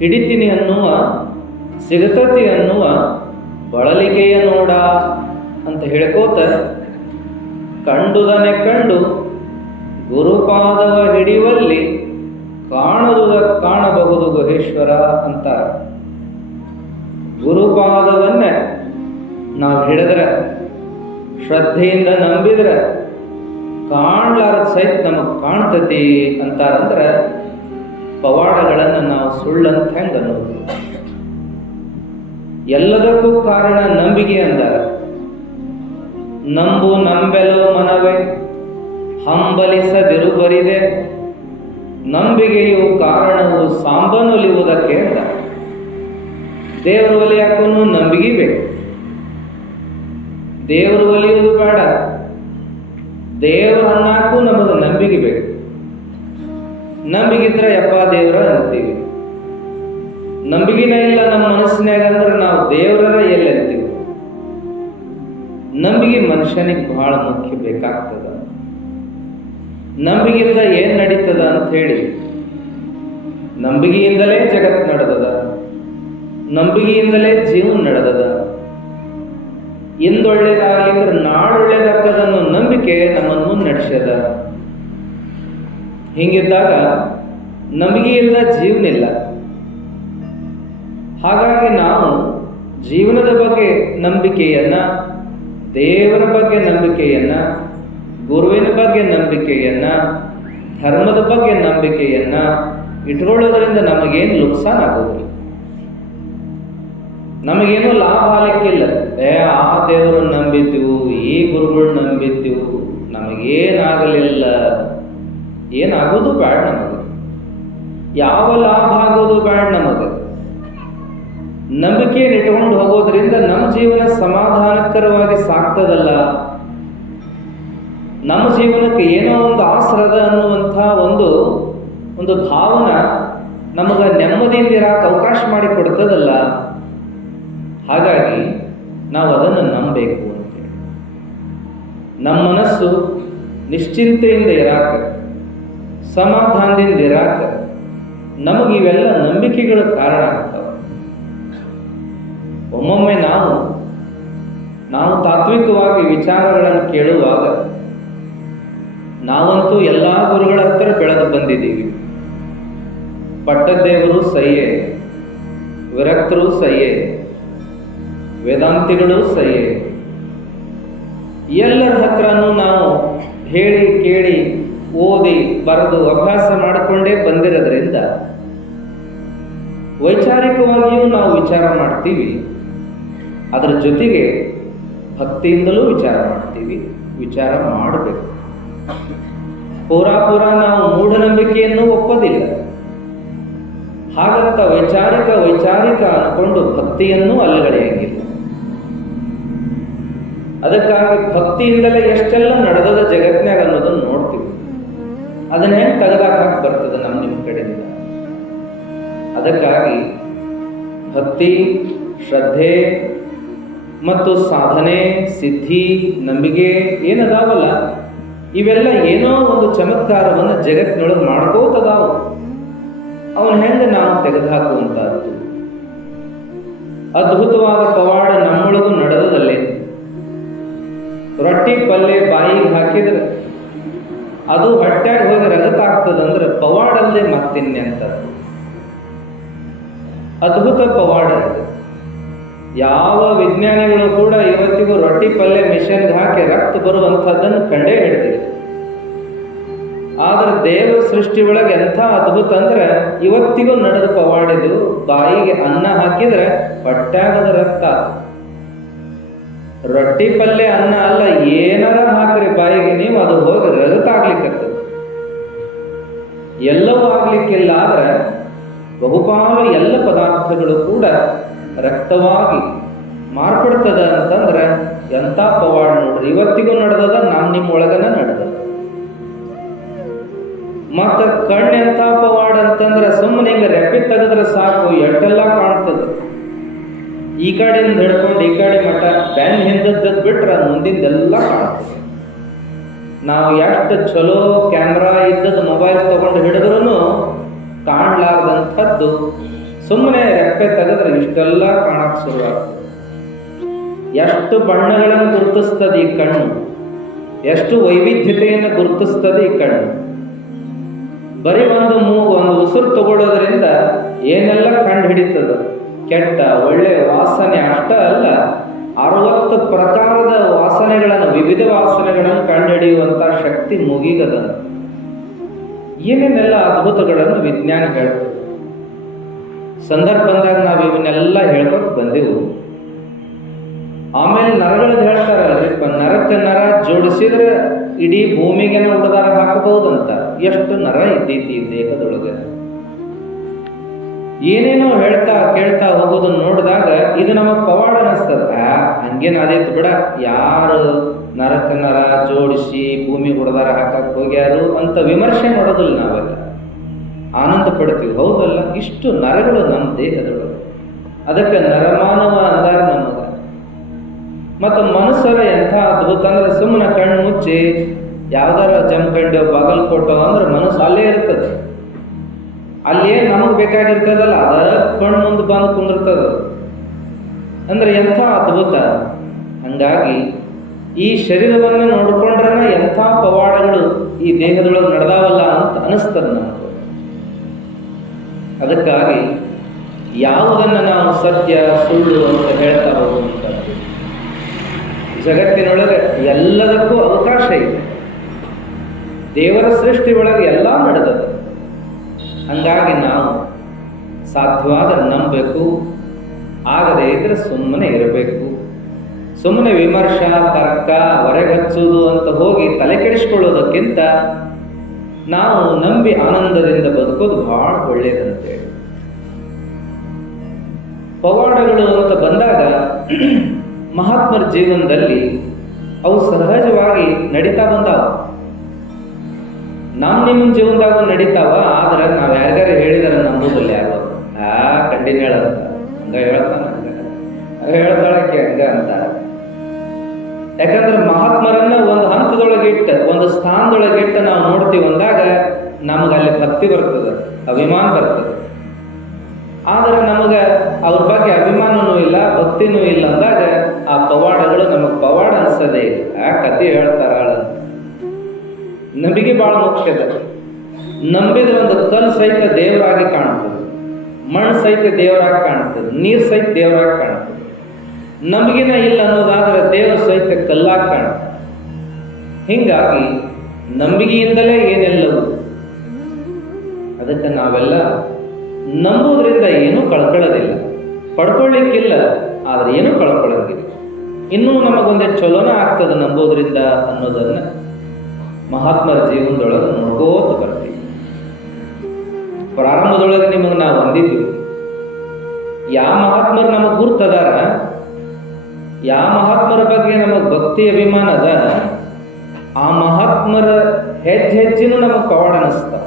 ಹಿಡಿತೀನಿ ಅನ್ನುವ ಸಿಗತತಿ ಅನ್ನುವ ಬಳಲಿಕೆಯ ನೋಡ ಅಂತ ಹೇಳ್ಕೋತ ಕಂಡುದನೆ ಕಂಡು ಗುರುಪಾದವ ಹಿಡಿಯುವಲ್ಲಿ ಕಾಣದುದ ಕಾಣಬಹುದು ಗುಹೇಶ್ವರ ಅಂತಾರೆ. ಗುರುಪಾದವನ್ನ ನಾವು ಹಿಡಿದ್ರೆ, ಶ್ರದ್ಧೆಯಿಂದ ನಂಬಿದ್ರೆ ಕಾಣ್ಲಾರದ ಸಹಿತ ನಮಗೆ ಕಾಣ್ತತಿ ಅಂತಾರಂದ್ರೆ ಪವಾಡಗಳನ್ನು ನಾವು ಸುಳ್ಳಂತ ಹೆಂಗೆ ಅನ್ನೋದು. ಎಲ್ಲದಕ್ಕೂ ಕಾರಣ ನಂಬಿಕೆ ಅಂದಾರ. ನಂಬು ನಂಬೆಲೋ ಮನವೇ ಹಂಬಲಿಸದಿರು ಬರಿದೆ, ನಂಬಿಕೆಯು ಕಾರಣವು ಸಾಂಬನೊಲಿಯುವುದಕ್ಕೆ ಅಂತ. ದೇವರು ಒಲಿಯಾಕೂ ನಂಬಿಕೆ ಬೇಕು. ದೇವರು ಒಲಿಯುವುದು ಬೇಡ, ದೇವರು ಅನ್ನಾಕು ನಮಗೆ ನಂಬಿಕೆ ಬೇಕು. ನಂಬಿಗಿದ್ರೆ ಯಪ್ಪ ದೇವರ ಅಂತೀವಿ. ನಂಬಿಕೆನೇ ಇಲ್ಲ ನಮ್ಮ ಮನಸ್ಸಿನಾಗ ಅಂದ್ರೆ ನಾವು ದೇವರ ಎಲ್ಲಿ ಅಂತೀವಿ. ನಂಬಿಕೆ ಮನುಷ್ಯನಿಗೆ ಬಹಳ ಮುಖ್ಯ ಬೇಕಾಗ್ತದ. ನಂಬಿಕೆಯಿಂದ ಏನ್ ನಡೀತದ ಅಂತ ಹೇಳಿ, ನಂಬಿಕೆಯಿಂದಲೇ ಜಗತ್ ನಡೆದದ, ನಂಬಿಕೆಯಿಂದಲೇ ಜೀವನ ನಡೆದದ. ಇಂದೊಳ್ಳೇದಾಗ್ಲಿಕ್ಕೆ ನಾಳೊಳ್ಳೇದಾಗ್ತದನ್ನೋ ನಂಬಿಕೆ ನಮ್ಮನ್ನು ಮುನ್ನಡೆಸ್ಯದ. ಹಿಂಗಿದ್ದಾಗ ನಂಬಿಕೆಯಿಲ್ಲ ಜೀವನ ಇಲ್ಲ. ಹಾಗಾಗಿ ನಾವು ಜೀವನದ ಬಗ್ಗೆ ನಂಬಿಕೆಯನ್ನ, ದೇವರ ಬಗ್ಗೆ ನಂಬಿಕೆಯನ್ನ, ಗುರುವಿನ ಬಗ್ಗೆ ನಂಬಿಕೆಯನ್ನ, ಧರ್ಮದ ಬಗ್ಗೆ ನಂಬಿಕೆಯನ್ನ ಇಟ್ಕೊಳ್ಳೋದ್ರಿಂದ ನಮಗೇನು ನುಕ್ಸಾನ್ ಆಗೋದಿಲ್ಲ, ನಮಗೇನು ಲಾಭ ಆಗ್ಲಿಕ್ಕಿಲ್ಲ. ಆ ದೇವರು ನಂಬಿದ್ದೆವು, ಈ ಗುರುಗಳು ನಂಬಿದ್ದೆವು, ನಮಗೇನಾಗಲಿಲ್ಲ, ಏನಾಗೋದು ಬೇಡ ನಮಗೆ, ಯಾವ ಲಾಭ ಆಗೋದು ಬೇಡ ನಮಗೆ. ನಂಬಿಕೆಯನ್ನು ಇಟ್ಕೊಂಡು ಹೋಗೋದ್ರಿಂದ ನಮ್ಮ ಜೀವನ ಸಮಾಧಾನಕರವಾಗಿ ಸಾಕ್ತದಲ್ಲ, ನಮ್ಮ ಜೀವನಕ್ಕೆ ಏನೋ ಒಂದು ಆಸರದ ಅನ್ನುವಂಥ ಒಂದು ಭಾವನೆ ನಮಗೆ ನೆಮ್ಮದಿಯಿಂದ ಇರಕ್ಕೆ ಅವಕಾಶ ಮಾಡಿ ಕೊಡ್ತದಲ್ಲ. ಹಾಗಾಗಿ ನಾವು ಅದನ್ನು ನಂಬಬೇಕು ಅಂತೇಳಿ ನಮ್ಮ ಮನಸ್ಸು ನಿಶ್ಚಿಂತೆಯಿಂದ ಇರಾಕ, ಸಮಾಧಾನದಿಂದ ಇರಾಕ ನಮಗಿವೆಲ್ಲ ನಂಬಿಕೆಗಳು ಕಾರಣ ಆಗ್ತವೆ. ಒಮ್ಮೊಮ್ಮೆ ನಾವು ತಾತ್ವಿಕವಾಗಿ ವಿಚಾರಗಳನ್ನು ಕೇಳುವಾಗ ನಾವಂತೂ ಎಲ್ಲ ಗುರುಗಳ ಹತ್ರ ಬೆಳೆದು ಬಂದಿದ್ದೀವಿ. ಪಟ್ಟದೇವರು ಸಹಿಯೇ, ವಿರಕ್ತರು ಸಹಿಯೇ, ವೇದಾಂತಿಗಳು ಸಹಿಯೇ, ಎಲ್ಲರ ಹತ್ರನೂ ನಾವು ಹೇಳಿ ಕೇಳಿ ಓದಿ ಬರೆದು ಅಭ್ಯಾಸ ಮಾಡಿಕೊಂಡೇ ಬಂದಿರೋದ್ರಿಂದ ವೈಚಾರಿಕವಾಗಿಯೂ ನಾವು ವಿಚಾರ ಮಾಡ್ತೀವಿ, ಅದರ ಜೊತೆಗೆ ಭಕ್ತಿಯಿಂದಲೂ ವಿಚಾರ ಮಾಡ್ತೀವಿ. ವಿಚಾರ ಮಾಡಬೇಕು. ಪೂರಾ ನಾವು ಮೂಢನಂಬಿಕೆಯನ್ನು ಒಪ್ಪೋದಿಲ್ಲ. ಹಾಗಂತ ವೈಚಾರಿಕ ಅನ್ಕೊಂಡು ಭಕ್ತಿಯನ್ನು ಅಲ್ಲಗಳೆಯಂಗಿಲ್ಲ. ಅದಕ್ಕಾಗಿ ಭಕ್ತಿಯಿಂದಲೇ ಎಷ್ಟೆಲ್ಲ ನಡೆದದ ಜಗತ್ನ್ಯಾಗ ಅನ್ನೋದನ್ನು ನೋಡ್ತೀವಿ. ಅದನ್ನ ಹೆಂಗೆ ತೆಗೆದಾಕ ಬರ್ತದೆ ನಿಮ್ಮ ಕಡೆಯಿಂದ. ಅದಕ್ಕಾಗಿ ಭಕ್ತಿ, ಶ್ರದ್ಧೆ ಮತ್ತು ಸಾಧನೆ, ಸಿದ್ಧಿ, ನಂಬಿಕೆ ಏನದಾವಲ್ಲ, ಇವೆಲ್ಲ ಏನೋ ಒಂದು ಚಮತ್ಕಾರವನ್ನು ಜಗತ್ತಿನೊಳಗೆ ಮಾಡ್ಕೋತದಾವು. ಅವನ ಹೆಂಗೆ ನಾವು ತೆಗೆದುಹಾಕುವಂತಹದ್ದು ಅದ್ಭುತವಾದ ಪವಾಡ ನಮ್ಮೊಳಗೂ ನಡೆದದಲ್ಲಿ. ರೊಟ್ಟಿ ಪಲ್ಯ ಬಾಯಿಗೆ ಹಾಕಿದ್ರೆ ಅದು ಹೊಟ್ಟ್ಯಾಗ ಹೋಗಿ ರಗತಾಗ್ತದಂದ್ರೆ ಪವಾಡಲ್ಲದೆ ಮತ್ತಿನ್ನೆಂತ ಅದ್ಭುತ ಪವಾಡ. ಯಾವ ವಿಜ್ಞಾನಿಗಳು ಕೂಡ ಇವತ್ತಿಗೂ ರೊಟ್ಟಿ ಪಲ್ಯ ಮಿಷನ್ಗೆ ಹಾಕಿ ರಕ್ತ ಬರುವಂಥದ್ದನ್ನು ಕಂಡೇ ಹಿಡಿದಿದೆ. ಆದ್ರೆ ದೇವರ ಸೃಷ್ಟಿ ಒಳಗೆ ಎಂಥ ಅದ್ಭುತ ಅಂದ್ರೆ ಇವತ್ತಿಗೂ ನಡೆದ ಪವಾಡಿದು. ಬಾಯಿಗೆ ಅನ್ನ ಹಾಕಿದ್ರೆ ಹೊಟ್ಟ್ಯಾಗದ ರಕ್ತ. ರೊಟ್ಟಿ ಪಲ್ಯ ಅನ್ನ ಅಲ್ಲ, ಏನಾರ ಹಾಕ್ರಿ ಬಾಯಿಗೆ ನೀವು, ಅದು ಹೋಗಿ ರಗತಾಗ್ಲಿಕ್ಕತ್ತದ. ಎಲ್ಲವೂ ಆಗ್ಲಿಕ್ಕಿಲ್ಲ. ಆದ್ರೆ ಬಹುಪಾಲು ಎಲ್ಲ ಪದಾರ್ಥಗಳು ಕೂಡ ರಕ್ತವಾಗಿ ಮಾರ್ಪಡ್ತದ ಅಂತಂದ್ರೆ ಎಂಥ ಪವಾಡ ನೋಡ್ರಿ. ಇವತ್ತಿಗೂ ನಡೆದದ, ನಿಮ್ಮ ಒಳಗನ ನಡೆದ. ಮತ್ತು ಕಣ್ಣೆಂಥ ಪವಾಡ ಅಂತಂದ್ರೆ ಸುಮ್ಮನೆ ಹಿಂಗೆ ರೆಪ್ಪೆ ತೆಗೆದ್ರೆ ಸಾಕು ಎಟ್ಟೆಲ್ಲ ಕಾಣ್ತದೆ. ಈ ಕಡೆಯಿಂದ ಹಿಡ್ಕೊಂಡು ಈ ಕಡೆ ಮಠ ಬ್ಯಾನ್ ಹಿಂದದ್ದು ಬಿಟ್ರೆ ಮುಂದಿಂದೆಲ್ಲ ಕಾಣ್ತದೆ. ನಾವು ಎಷ್ಟು ಚಲೋ ಕ್ಯಾಮ್ರಾ ಇದ್ದದ್ದು ಮೊಬೈಲ್ ತಗೊಂಡು ಹಿಡಿದ್ರೂ ಕಾಣಲಾರ್ದಂಥದ್ದು ಸುಮ್ಮನೆ ರೆಪ್ಪೆ ತೆಗೆದ್ರೆ ಇಷ್ಟೆಲ್ಲ ಕಾಣಕ್ಕೆ ಶುರುವಾಗ್ತದೆ. ಎಷ್ಟು ಬಣ್ಣಗಳನ್ನು ಗುರುತಿಸ್ತದೆ ಈ ಕಣ್ಣು, ಎಷ್ಟು ವೈವಿಧ್ಯತೆಯನ್ನು ಗುರುತಿಸ್ತದೆ ಈ ಕಣ್ಣು. ಬರೀ ಒಂದು ಉಸಿರು ತಗೊಳ್ಳೋದ್ರಿಂದ ಏನೆಲ್ಲ ಕಂಡು ಹಿಡಿತದ, ಕೆಟ್ಟ ಒಳ್ಳೆಯ ವಾಸನೆ ಅಷ್ಟ ಅಲ್ಲ, 60 ಪ್ರಕಾರದ ವಾಸನೆಗಳನ್ನು, ವಿವಿಧ ವಾಸನೆಗಳನ್ನು ಕಂಡುಹಿಡಿಯುವಂಥ ಶಕ್ತಿ ಮುಗಿಗದ. ಏನೇನೆಲ್ಲ ಅದ್ಭುತಗಳನ್ನು ವಿಜ್ಞಾನ ಹೇಳ್ತದೆ. ಸಂದರ್ಭ ಬಂದಾಗ ನಾವು ಇವನ್ನೆಲ್ಲ ಹೇಳ್ಕೊತ ಬಂದೆವು. ಆಮೇಲೆ ನರಗಳದ್ದು ಹೇಳ್ತಾರಲ್ರಿ, ನರಕ್ಕೆ ನರ ಜೋಡಿಸಿದ್ರೆ ಇಡೀ ಭೂಮಿಗೆನ ಉಡದಾರ ಹಾಕಬಹುದಂತ. ಎಷ್ಟು ನರ ಇದ್ದೈತಿ ಈ ದೇಹದೊಳಗೆ. ಏನೇನೋ ಹೇಳ್ತಾ ಕೇಳ್ತಾ ಹೋಗೋದನ್ನ ನೋಡಿದಾಗ ಇದು ನಮಗೆ ಪವಾಡ ಅನಿಸ್ತದ. ಹಂಗೇನು ಅದೇತು ಬಿಡ, ಯಾರು ನರಕ್ಕೆ ನರ ಜೋಡಿಸಿ ಭೂಮಿ ಉಡದಾರ ಹಾಕಕ್ಕೆ ಹೋಗ್ಯಾರು ಅಂತ ವಿಮರ್ಶೆ ಮಾಡೋದಿಲ್ಲ. ನಾವೆಲ್ಲ ಆನಂದ ಪಡ್ತೀವಿ. ಹೌದಲ್ಲ, ಇಷ್ಟು ನರಗಳು ನಮ್ಮ ದೇಹದೊಳಗೆ, ಅದಕ್ಕೆ ನರಮಾನವ ಅಂದಾರ ನಮಗೆ. ಮತ್ತು ಮನುಷ್ಯರ ಎಂಥ ಅದ್ಭುತ ಅಂದ್ರೆ, ಸುಮ್ಮನೆ ಕಣ್ಣು ಮುಚ್ಚಿ ಯಾವ್ದಾರ ಜಮಖಂಡೋ ಬಾಗಲಕೋಟೋ ಅಂದ್ರೆ ಮನಸ್ಸು ಅಲ್ಲೇ ಇರ್ತದೆ. ಅಲ್ಲೇ ನಮಗೆ ಬೇಕಾಗಿರ್ತದಲ್ಲ, ಅದ ಕಣ್ಣು ಮುಂದೆ ಬಂದು ಕುಂದಿರ್ತದ. ಅಂದ್ರೆ ಎಂಥ ಅದ್ಭುತ. ಹಂಗಾಗಿ ಈ ಶರೀರವನ್ನು ನೋಡ್ಕೊಂಡ್ರೆ ಎಂಥ ಪವಾಡಗಳು ಈ ದೇಹದೊಳಗೆ ನಡೆದಾವಲ್ಲ ಅಂತ ಅನಿಸ್ತದೆ ನಮಗೆ. ಅದಕ್ಕಾಗಿ ಯಾವುದನ್ನು ನಾವು ಸತ್ಯ ಸುಳ್ಳು ಅಂತ ಹೇಳ್ತಾ ಹೋಗುವಂಥದ್ದು. ಜಗತ್ತಿನೊಳಗೆ ಎಲ್ಲದಕ್ಕೂ ಅವಕಾಶ ಇದೆ. ದೇವರ ಸೃಷ್ಟಿ ಒಳಗೆ ಎಲ್ಲ ನಡೆದದು. ಹಂಗಾಗಿ ನಾವು ಸಾಧ್ಯವಾದರೆ ನಂಬಬೇಕು, ಆಗದೇ ಇದ್ರೆ ಸುಮ್ಮನೆ ಇರಬೇಕು. ಸುಮ್ಮನೆ ವಿಮರ್ಶಾ ತರ್ಕ ಹೊರಗಚ್ಚುವುದು ಅಂತ ಹೋಗಿ ತಲೆ ಕೆಡಿಸ್ಕೊಳ್ಳೋದಕ್ಕಿಂತ ನಾವು ನಂಬಿ ಆನಂದದಿಂದ ಬದುಕೋದು ಬಹಳ ಒಳ್ಳೆಯದಂತೇಳಿ. ಪವಾಡಗಳು ಅಂತ ಬಂದಾಗ ಮಹಾತ್ಮರ ಜೀವನದಲ್ಲಿ ಅವು ಸಹಜವಾಗಿ ನಡೀತಾ ಬಂದಾವ. ನಿಮ್ಮ ಜೀವನದಾಗ ನಡೀತಾವ. ಆದ್ರೆ ನಾವು ಯಾರ್ಯಾರ ಹೇಳಿದಾರ ನಂಬುದಿಲ್ಲ ಯಾರು. ಕಂಡಿನ ಹೇಳಂತ ಹಂಗ ಹೇಳ್ತಾನ, ಹೇಳ್ತಾಳಕ್ಕೆ ಹಂಗ ಅಂತ. ಯಾಕಂದ್ರೆ ಮಹಾತ್ಮರನ್ನ ಒಂದು ಹಂತದೊಳಗಿಟ್ಟು, ಒಂದು ಸ್ಥಾನದೊಳಗಿಟ್ಟು ನಾವು ನೋಡ್ತೀವಿ ಅಂದಾಗ ನಮಗೆ ಅಲ್ಲಿ ಭಕ್ತಿ ಬರ್ತದೆ, ಅಭಿಮಾನ ಬರ್ತದೆ. ಆದರೆ ನಮಗೆ ಅವ್ರ ಬಗ್ಗೆ ಅಭಿಮಾನನೂ ಇಲ್ಲ, ಭಕ್ತಿನೂ ಇಲ್ಲ ಅಂದಾಗ ಆ ಪವಾಡಗಳು ನಮಗೆ ಪವಾಡ ಅನ್ಸದೇ ಇಲ್ಲ. ಆ ಕತೆ ಹೇಳ್ತಾರ ನಂಬಿಕೆ ಬಹಳ ಮುಖ್ಯದ. ನಂಬಿದ ಒಂದು ಕಲ್ಲು ಸಹಿತ ದೇವರಾಗಿ ಕಾಣ್ತದೆ, ಮಣ್ಣು ಸಹಿತ ದೇವರಾಗಿ ಕಾಣ್ತದೆ, ನೀರು ಸಹಿತ ದೇವರಾಗಿ ಕಾಣ್ತದೆ. ನಂಬಿಕೆನ ಇಲ್ಲ ಅನ್ನೋದಾದ್ರೆ ದೇವರ ಸಹಿತ ಕಲ್ಲಾಗಿ ಕಾಣ್ತದೆ. ಹೀಗಾಗಿ ನಂಬಿಕೆಯಿಂದಲೇ ಏನೆಲ್ಲವೂ. ಅದಕ್ಕೆ ನಾವೆಲ್ಲ ನಂಬುವುದರಿಂದ ಏನೂ ಕಳ್ಕೊಳ್ಳೋದಿಲ್ಲ, ಪಡ್ಕೊಳ್ಳಿಕ್ಕಿಲ್ಲ, ಆದರೆ ಏನೂ ಕಳ್ಕೊಳ್ಳೋದಿಲ್ಲ. ಇನ್ನೂ ನಮಗೊಂದೇ ಚಲೋನ ಆಗ್ತದೆ ನಂಬೋದ್ರಿಂದ ಅನ್ನೋದನ್ನ ಮಹಾತ್ಮರ ಜೀವನದೊಳಗೆ ನೋಡ್ಕೋತ ಬರ್ತೀವಿ. ಪ್ರಾರಂಭದೊಳಗೆ ನಿಮಗೆ ನಾವು ಅಂದಿದ್ವಿ, ಯಾವ ಮಹಾತ್ಮರು ನಮಗೆ ಗುರ್ತದಾರ, ಯಾವ ಮಹಾತ್ಮರ ಬಗ್ಗೆ ನಮಗೆ ಭಕ್ತಿ ಅಭಿಮಾನ ಅದ, ಆ ಮಹಾತ್ಮರ ಹೆಜ್ಜೆನೂ ನಮಗೆ ಪವಾಡ ಅನಿಸ್ತಾವ.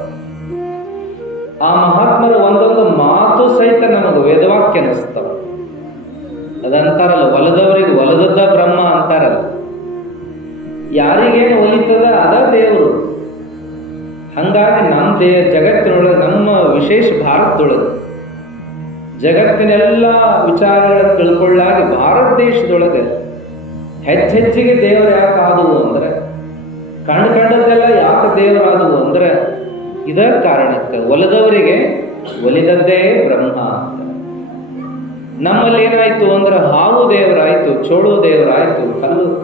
ಆ ಮಹಾತ್ಮರ ಒಂದೊಂದು ಮಾತು ಸಹಿತ ನಮಗೆ ವೇದವಾಕ್ಯ ಅನಿಸ್ತಾವ. ಅದಂತಾರಲ್ಲ, ಒಲದವರಿಗೆ ಒಲದದ್ದ ಬ್ರಹ್ಮ ಅಂತಾರಲ್ಲ. ಯಾರಿಗೇನು ಒಲಿತದ ಅದ ದೇವರು. ಹಂಗಾಗಿ ನಮ್ಮ ಜಗತ್ತಿನೊಳಗೆ, ನಮ್ಮ ವಿಶೇಷ ಭಾರತದೊಳಗೆ ಜಗತ್ತಿನೆಲ್ಲ ವಿಚಾರಗಳನ್ನು ತಿಳ್ಕೊಳ್ಳಾಗಿ ಭಾರತ ದೇಶದೊಳಗೆ ಹೆಚ್ಚೆಚ್ಚಿಗೆ ದೇವರು ಯಾಕೆ ಆದವು ಅಂದ್ರೆ, ಕಂಡದ್ದೆಲ್ಲ ಯಾಕೆ ದೇವರಾದವು ಅಂದ್ರೆ ಇದ ಕಾರಣಕ್ಕೆ, ಒಲಿದವರಿಗೆ ಒಲಿದದ್ದೇ ಬ್ರಹ್ಮ ಅಂತ. ನಮ್ಮಲ್ಲಿ ಏನಾಯ್ತು ಅಂದ್ರೆ ಹಾವು ದೇವರಾಯ್ತು, ಚೋಳು ದೇವರಾಯ್ತು,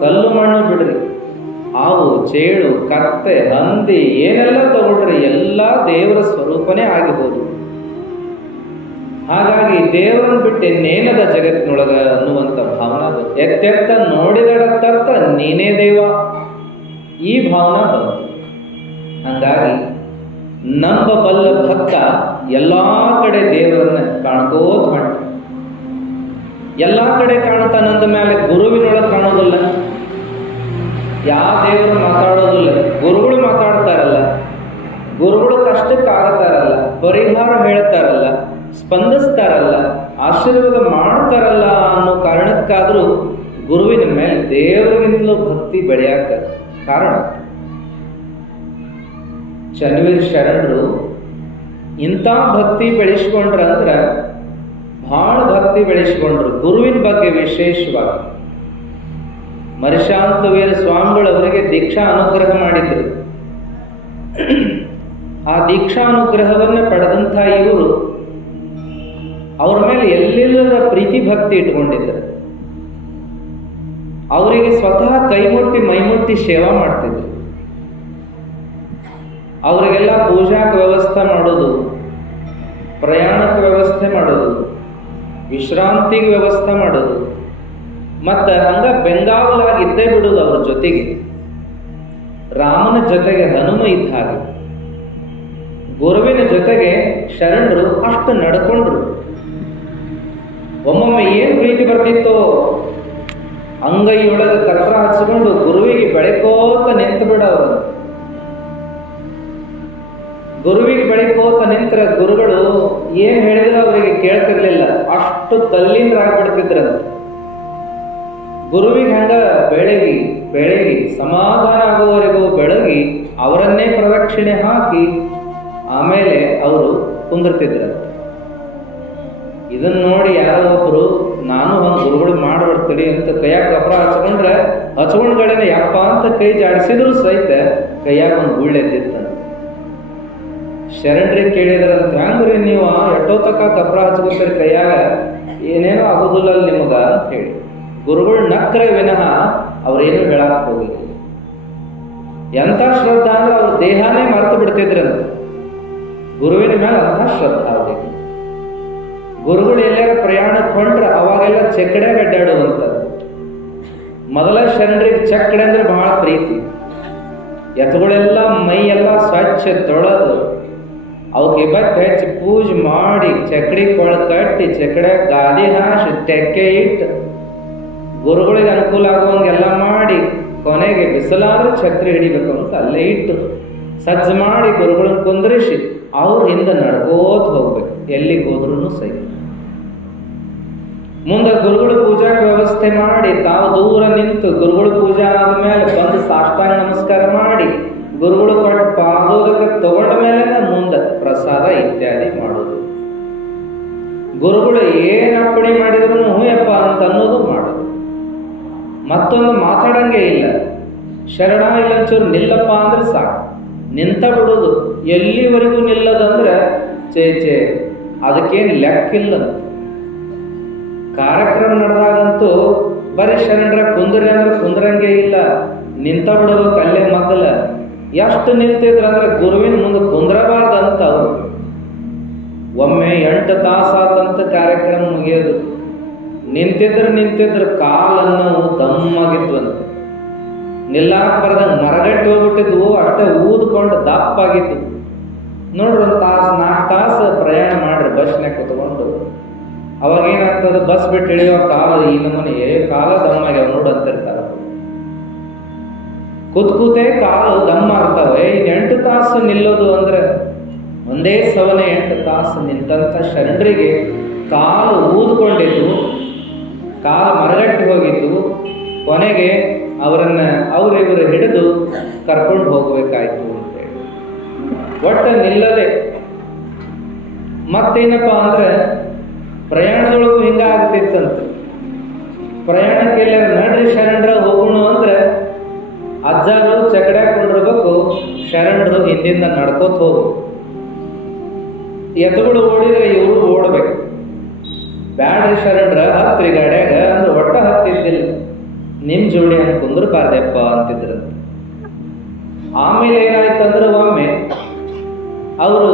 ಕಲ್ಲು ಮಣ್ಣು ಬಿಡ್ರಿ, ಹಾವು ಚೇಳು ಕತ್ತೆ ಹಂದಿ ಏನೆಲ್ಲ ತಗೊಳ್ರಿ ಎಲ್ಲ ದೇವರ ಸ್ವರೂಪನೇ ಆಗಿಬೋದು. ಹಾಗಾಗಿ ದೇವರನ್ನು ಬಿಟ್ಟು ಇನ್ನೇನದ ಜಗತ್ತಿನೊಳಗ ಅನ್ನುವಂಥ ಭಾವನಾ ಬಂತು. ಎತ್ತೆತ್ತ ನೋಡಿದರ ತತ್ತ ನೀನೇ ದೇವ, ಈ ಭಾವನಾ ಬಂತು. ಹಂಗಾಗಿ ನಂಬಬಲ್ಲ ಭಕ್ತ ಎಲ್ಲಾ ಕಡೆ ದೇವರನ್ನ ಕಾಣ್ಕೋತ ಮಾಡ್ತಾನೆ. ಎಲ್ಲಾ ಕಡೆ ಕಾಣ್ತಾನಂದ ಮೇಲೆ ಗುರುವಿನೊಳಗೆ ಕಾಣೋದಿಲ್ಲ, ಯಾವ ದೇವರು ಮಾತಾಡೋದಿಲ್ಲ. ಗುರುಗಳು ಮಾತಾಡ್ತಾರಲ್ಲ, ಗುರುಗಳು ಕಷ್ಟಕ್ಕೆ ಆಗತಾರಲ್ಲ, ಪರಿಹಾರ ಹೇಳ್ತಾರಲ್ಲ, ಸ್ಪಂದಿಸ್ತಾರಲ್ಲ, ಆಶೀರ್ವಾದ ಮಾಡ್ತಾರಲ್ಲ ಅನ್ನೋ ಕಾರಣಕ್ಕಾದರೂ ಗುರುವಿನ ಮೇಲೆ ದೇವರಿಗಿಂತಲೂ ಭಕ್ತಿ ಬೆಳೆಯಾಕ ಕಾರಣ. ಚನ್ನವೀರ ಶರಣರು ಇಂಥ ಭಕ್ತಿ ಬೆಳೆಸ್ಕೊಂಡ್ರ ಅಂದ್ರೆ ಬಹಳ ಭಕ್ತಿ ಬೆಳೆಸ್ಕೊಂಡ್ರು ಗುರುವಿನ ಬಗ್ಗೆ ವಿಶೇಷವಾಗಿ. ಮರಿಶಾಂತವೀರ ಸ್ವಾಮಿಗಳು ಅವರಿಗೆ ದೀಕ್ಷಾ ಅನುಗ್ರಹ ಮಾಡಿದ್ರು. ಆ ದೀಕ್ಷಾ ಅನುಗ್ರಹವನ್ನು ಪಡೆದಂಥ ಇವರು ಅವ್ರ ಮೇಲೆ ಎಲ್ಲೆಲ್ಲರ ಪ್ರೀತಿ ಭಕ್ತಿ ಇಟ್ಕೊಂಡಿದ್ದರು. ಅವರಿಗೆ ಸ್ವತಃ ಕೈಮುಟ್ಟಿ ಮೈಮುಟ್ಟಿ ಸೇವಾ ಮಾಡ್ತಿದ್ರು. ಅವರಿಗೆಲ್ಲ ಪೂಜಾಕ್ಕೆ ವ್ಯವಸ್ಥೆ ಮಾಡೋದು, ಪ್ರಯಾಣಕ್ಕೆ ವ್ಯವಸ್ಥೆ ಮಾಡೋದು, ವಿಶ್ರಾಂತಿಗೆ ವ್ಯವಸ್ಥೆ ಮಾಡೋದು, ಮತ್ತು ಹಂಗ ಬೆಂಗಾವಲಾಗಿ ಇದ್ದೇ ಬಿಡೋದು. ಅವ್ರ ಜೊತೆಗೆ ರಾಮನ ಜೊತೆಗೆ ಹನುಮ ಇದ್ದ ಹಾಗೆ ಗುರುವಿನ ಜೊತೆಗೆ ಶರಣರು ಅಷ್ಟು ನಡ್ಕೊಂಡ್ರು. ಒಮ್ಮೊಮ್ಮೆ ಏನು ಪ್ರೀತಿ ಬರ್ತಿತ್ತೋ ಅಂಗೈಯೊಳಗೆ ಕರ್ಪೂರ ಹಚ್ಚಿಕೊಂಡು ಗುರುವಿಗೆ ಬೆಳಕೋತ ನಿಂತು ಬಿಡವರು. ಗುರುವಿಗೆ ಬೆಳಕೋತ ನಿಂತರ ಗುರುಗಳು ಏನು ಹೇಳಿದ್ರು ಅವರಿಗೆ ಕೇಳ್ತಿರ್ಲಿಲ್ಲ, ಅಷ್ಟು ತಲ್ಲೀನರಾಗ್ಬಿಡ್ತಿದ್ರಂತ. ಗುರುವಿಗೆ ಹಂಗ ಬೆಳಗಿ ಸಮಾಧಾನ ಆಗುವವರೆಗೂ ಬೆಳಗಿ ಅವರನ್ನೇ ಪ್ರದಕ್ಷಿಣೆ ಹಾಕಿ ಆಮೇಲೆ ಅವರು ಕುಂದಿರ್ತಿದ್ರಂತ. ಇದನ್ನ ನೋಡಿ ಯಾರೋ ಒಬ್ರು ನಾನು ಹಂಗೆ ಗುರುಗಳು ಮಾಡ್ಬಿಡ್ತೀವಿ ಅಂತ ಕೈಯಾಗ ಕಪ್ರ ಹಚ್ಕೊಂಡ್ಗಳೇನೆ ಯಪ್ಪ ಅಂತ ಕೈ ಜಾಡಿಸಿದ್ರು ಸಹಿತ ಕೈಯಾಗ ಒಂದು ಗುಳ್ಳೆದ್ದಿತ್ತಂತ. ಶರಣರಿಗೆ ಕೇಳಿದ್ರಂತ, ಹ್ಯಾಂಗ್ರಿ ನೀವು ಎಷ್ಟೋ ತಕ್ಕ ಕಪ್ರ ಹಚ್ಕೋತೀರಿ ಕೈಯಾಗ, ಏನೇನೋ ಆಗೋದಿಲ್ಲ ನಿಮಗ ಅಂತ ಹೇಳಿ. ಗುರುಗಳು ನಕ್ರೆ ವಿನಃ ಅವ್ರೇನು ಹೇಳಕ್ ಹೋಗಿಲ್ಲ. ಎಂಥ ಶ್ರದ್ಧಾ ಅಂದ್ರೆ ಅವ್ರ ದೇಹನೇ ಮರೆತು ಬಿಡ್ತಿದ್ರಂತ. ಗುರುವಿನ ಮೇಲೆ ಅಂಥ ಶ್ರದ್ಧಾ ಅವ್ರಿಗೆ. ಗುರುಗಳು ಎಲ್ಲಾರ ಪ್ರಯಾಣಕ್ಕೆ ಹೊಂಟ್ರೆ ಅವಾಗೆಲ್ಲ ಚಕ್ಕಡೆ ಅಡ್ಡಾಡುವಂಥದ್ದು. ಮೊದಲ ಶರಣರಿಗೆ ಚಕ್ಕಡೆ ಅಂದ್ರೆ ಬಹಳ ಪ್ರೀತಿ. ಎತ್ತುಗಳೆಲ್ಲ ಮೈ ಎಲ್ಲ ಸ್ವಚ್ಛ ತೊಳೆದು ಅವಕ್ಕೆ ಬತ್ತೆ ಹಚ್ಚಿ ಪೂಜೆ ಮಾಡಿ ಚಕ್ಕಡಿ ಕೊಳ ಕಟ್ಟಿ ಚಕ್ಕಡೆ ಗಾದಿ ಹಾಸಿ ತೆಕ್ಕೆ ಇಟ್ಟು ಗುರುಗಳಿಗೆ ಅನುಕೂಲ ಆಗುವಂಗೆಲ್ಲ ಮಾಡಿ ಕೊನೆಗೆ ಬಿಸಿಲಾದ್ರೆ ಛತ್ರಿ ಹಿಡಿಬೇಕು ಅಂತ ಅಲ್ಲೇ ಇಟ್ಟು ಸಜ್ಜು ಮಾಡಿ ಗುರುಗಳನ್ನ ಕುಂದ್ರಿಸಿ ಅವ್ರ ಹಿಂದೆ ನಡ್ಕೋತ ಹೋಗ್ಬೇಕು, ಎಲ್ಲಿಗೆ ಹೋದ್ರೂ ಸಹಿತ. ಮುಂದೆ ಗುರುಗಳು ಪೂಜಾಕ್ಕೆ ವ್ಯವಸ್ಥೆ ಮಾಡಿ ತಾವು ದೂರ ನಿಂತು ಗುರುಗಳು ಪೂಜೆ ಆದ್ಮೇಲೆ ಬಂದು ಸಾಷ್ಟಾಂಗ ನಮಸ್ಕಾರ ಮಾಡಿ ಗುರುಗಳು ಕೊಟ್ಟು ಪಾದೋದಕ್ಕೆ ತಗೊಂಡ ಮೇಲೆ ಮುಂದೆ ಪ್ರಸಾದ ಇತ್ಯಾದಿ ಮಾಡೋದು. ಗುರುಗಳು ಏನು ಅಪ್ಪಣೆ ಮಾಡಿದ್ರು ಹೂಯಪ್ಪ ಅಂತ ಅನ್ನೋದು ಮಾಡೋದು. ಮತ್ತೊಂದು ಮಾತಾಡಂಗೆ ಇಲ್ಲ. ಶರಣ ಇಲ್ಲ ಒಂಚೂರು ನಿಲ್ಲಪ್ಪ ಅಂದ್ರೆ ಸಾಕು, ನಿಂತ ಬಿಡೋದು. ಎಲ್ಲಿವರೆಗೂ ನಿಲ್ಲದಂದ್ರೆ ಚೇ ಅದಕ್ಕೇನು ಲೆಕ್ಕಿಲ್ಲ. ಕಾರ್ಯಕ್ರಮ ನಡೆದಾಗಂತೂ ಬರೀ ಶರಣರ ಕುಂದ್ರಿ ಅಂದ್ರೆ ಕುಂದ್ರಂಗೆ ಇಲ್ಲ, ನಿಂತ ಬಿಡೋದು ಕಲ್ಲೇ ಮೊದಲ. ಎಷ್ಟು ನಿಲ್ತಿದ್ರು ಅಂದ್ರೆ ಗುರುವಿನ ಮುಂದೆ ಕುಂದ್ರಬಾರ್ದಂತ ಅವರು. ಒಮ್ಮೆ 8 ತಾಸಾತಂತ ಕಾರ್ಯಕ್ರಮ ಮುಗಿಯೋದು. ನಿಂತಿದ್ರು ಕಾಲನ್ನು ದಮ್ಮಾಗಿದ್ವಂತೆ. ನಿಲ್ಲಾಕ ಬರದಂಗೆ ಮರಗಟ್ಟಿ ಹೋಗ್ಬಿಟ್ಟಿದ್ವು, ಅಷ್ಟೇ ಊದ್ಕೊಂಡು ದಪ್ಪಾಗಿತ್ತು. ನೋಡ್ರಿ 1 ತಾಸು 4 ತಾಸು ಪ್ರಯಾಣ ಮಾಡ್ರಿ ಬಸ್ನಾಗ ಕುತ್ಕೊಂಡು. ಅವಾಗ ಏನಾಗ್ತದೆ, ಬಸ್ ಬಿಟ್ಟು ಇಳಿಯೋ ಕಾಲ ಈ ನಮ್ಮನೆ ಕಾಲ ದಮ್ಮಾಗ್ಯಾವ ನೋಡು ಅಂತಿರ್ತಾರ. ಕೂತೇ ಕಾಲು ದಮ್ಮಾಗ್ತವೆ. 8 ತಾಸು ನಿಲ್ಲೋದು ಅಂದ್ರೆ ಒಂದೇ ಸವನೆ 8 ತಾಸು ನಿಂತಂಥ ಶರಣರಿಗೆ ಕಾಲು ಊದ್ಕೊಂಡಿದ್ದು, ಕಾಲು ಮರಗಟ್ಟಿ ಹೋಗಿದ್ದು. ಕೊನೆಗೆ ಅವರಿವರು ಹಿಡಿದು ಕರ್ಕೊಂಡು ಹೋಗಬೇಕಾಯ್ತು ಅಂತೇಳಿ ಒಟ್ಟು ನಿಲ್ಲದೆ. ಮತ್ತೇನಪ್ಪ ಅಂದ್ರೆ ಪ್ರಯಾಣದೊಳಗೂ ಹಿಂಗ ಆಗ್ತಿತ್ತಂತ. ಪ್ರಯಾಣಕ್ಕೆ ನಡ್ರಿ ಶರಣರ ಹೋಗೋಣ ಅಂದ್ರೆ ಅಜ್ಜರು ಚಕಡ್ಯಾಕೊಂಡಿರ್ಬೇಕು, ಶರಣರು ಹಿಂದಿಂದ ನಡ್ಕೋತ ಹೋಗ್ಬೇಕು. ಎತ್ತುಗಳು ಓಡಿದ್ರೆ ಇವರು ಓಡ್ಬೇಕು. ಬ್ಯಾಡ್ರಿ ಶರಣರ ಹತ್ರಿ ಗಾಡ್ಯಾಗ ಅಂದ್ರೆ ಒಟ್ಟ ಹತ್ತಿದ್ದಿಲ್ಲ, ನಿಮ್ ಜೋಡಿ ಹಂಗೆ ಕುಂದ್ರಬಾರ್ದಪ್ಪ ಅಂತಿದ್ರು. ಆಮೇಲೆ ಏನಾಯ್ತಂದ್ರೆ ಒಮ್ಮೆ ಅವರು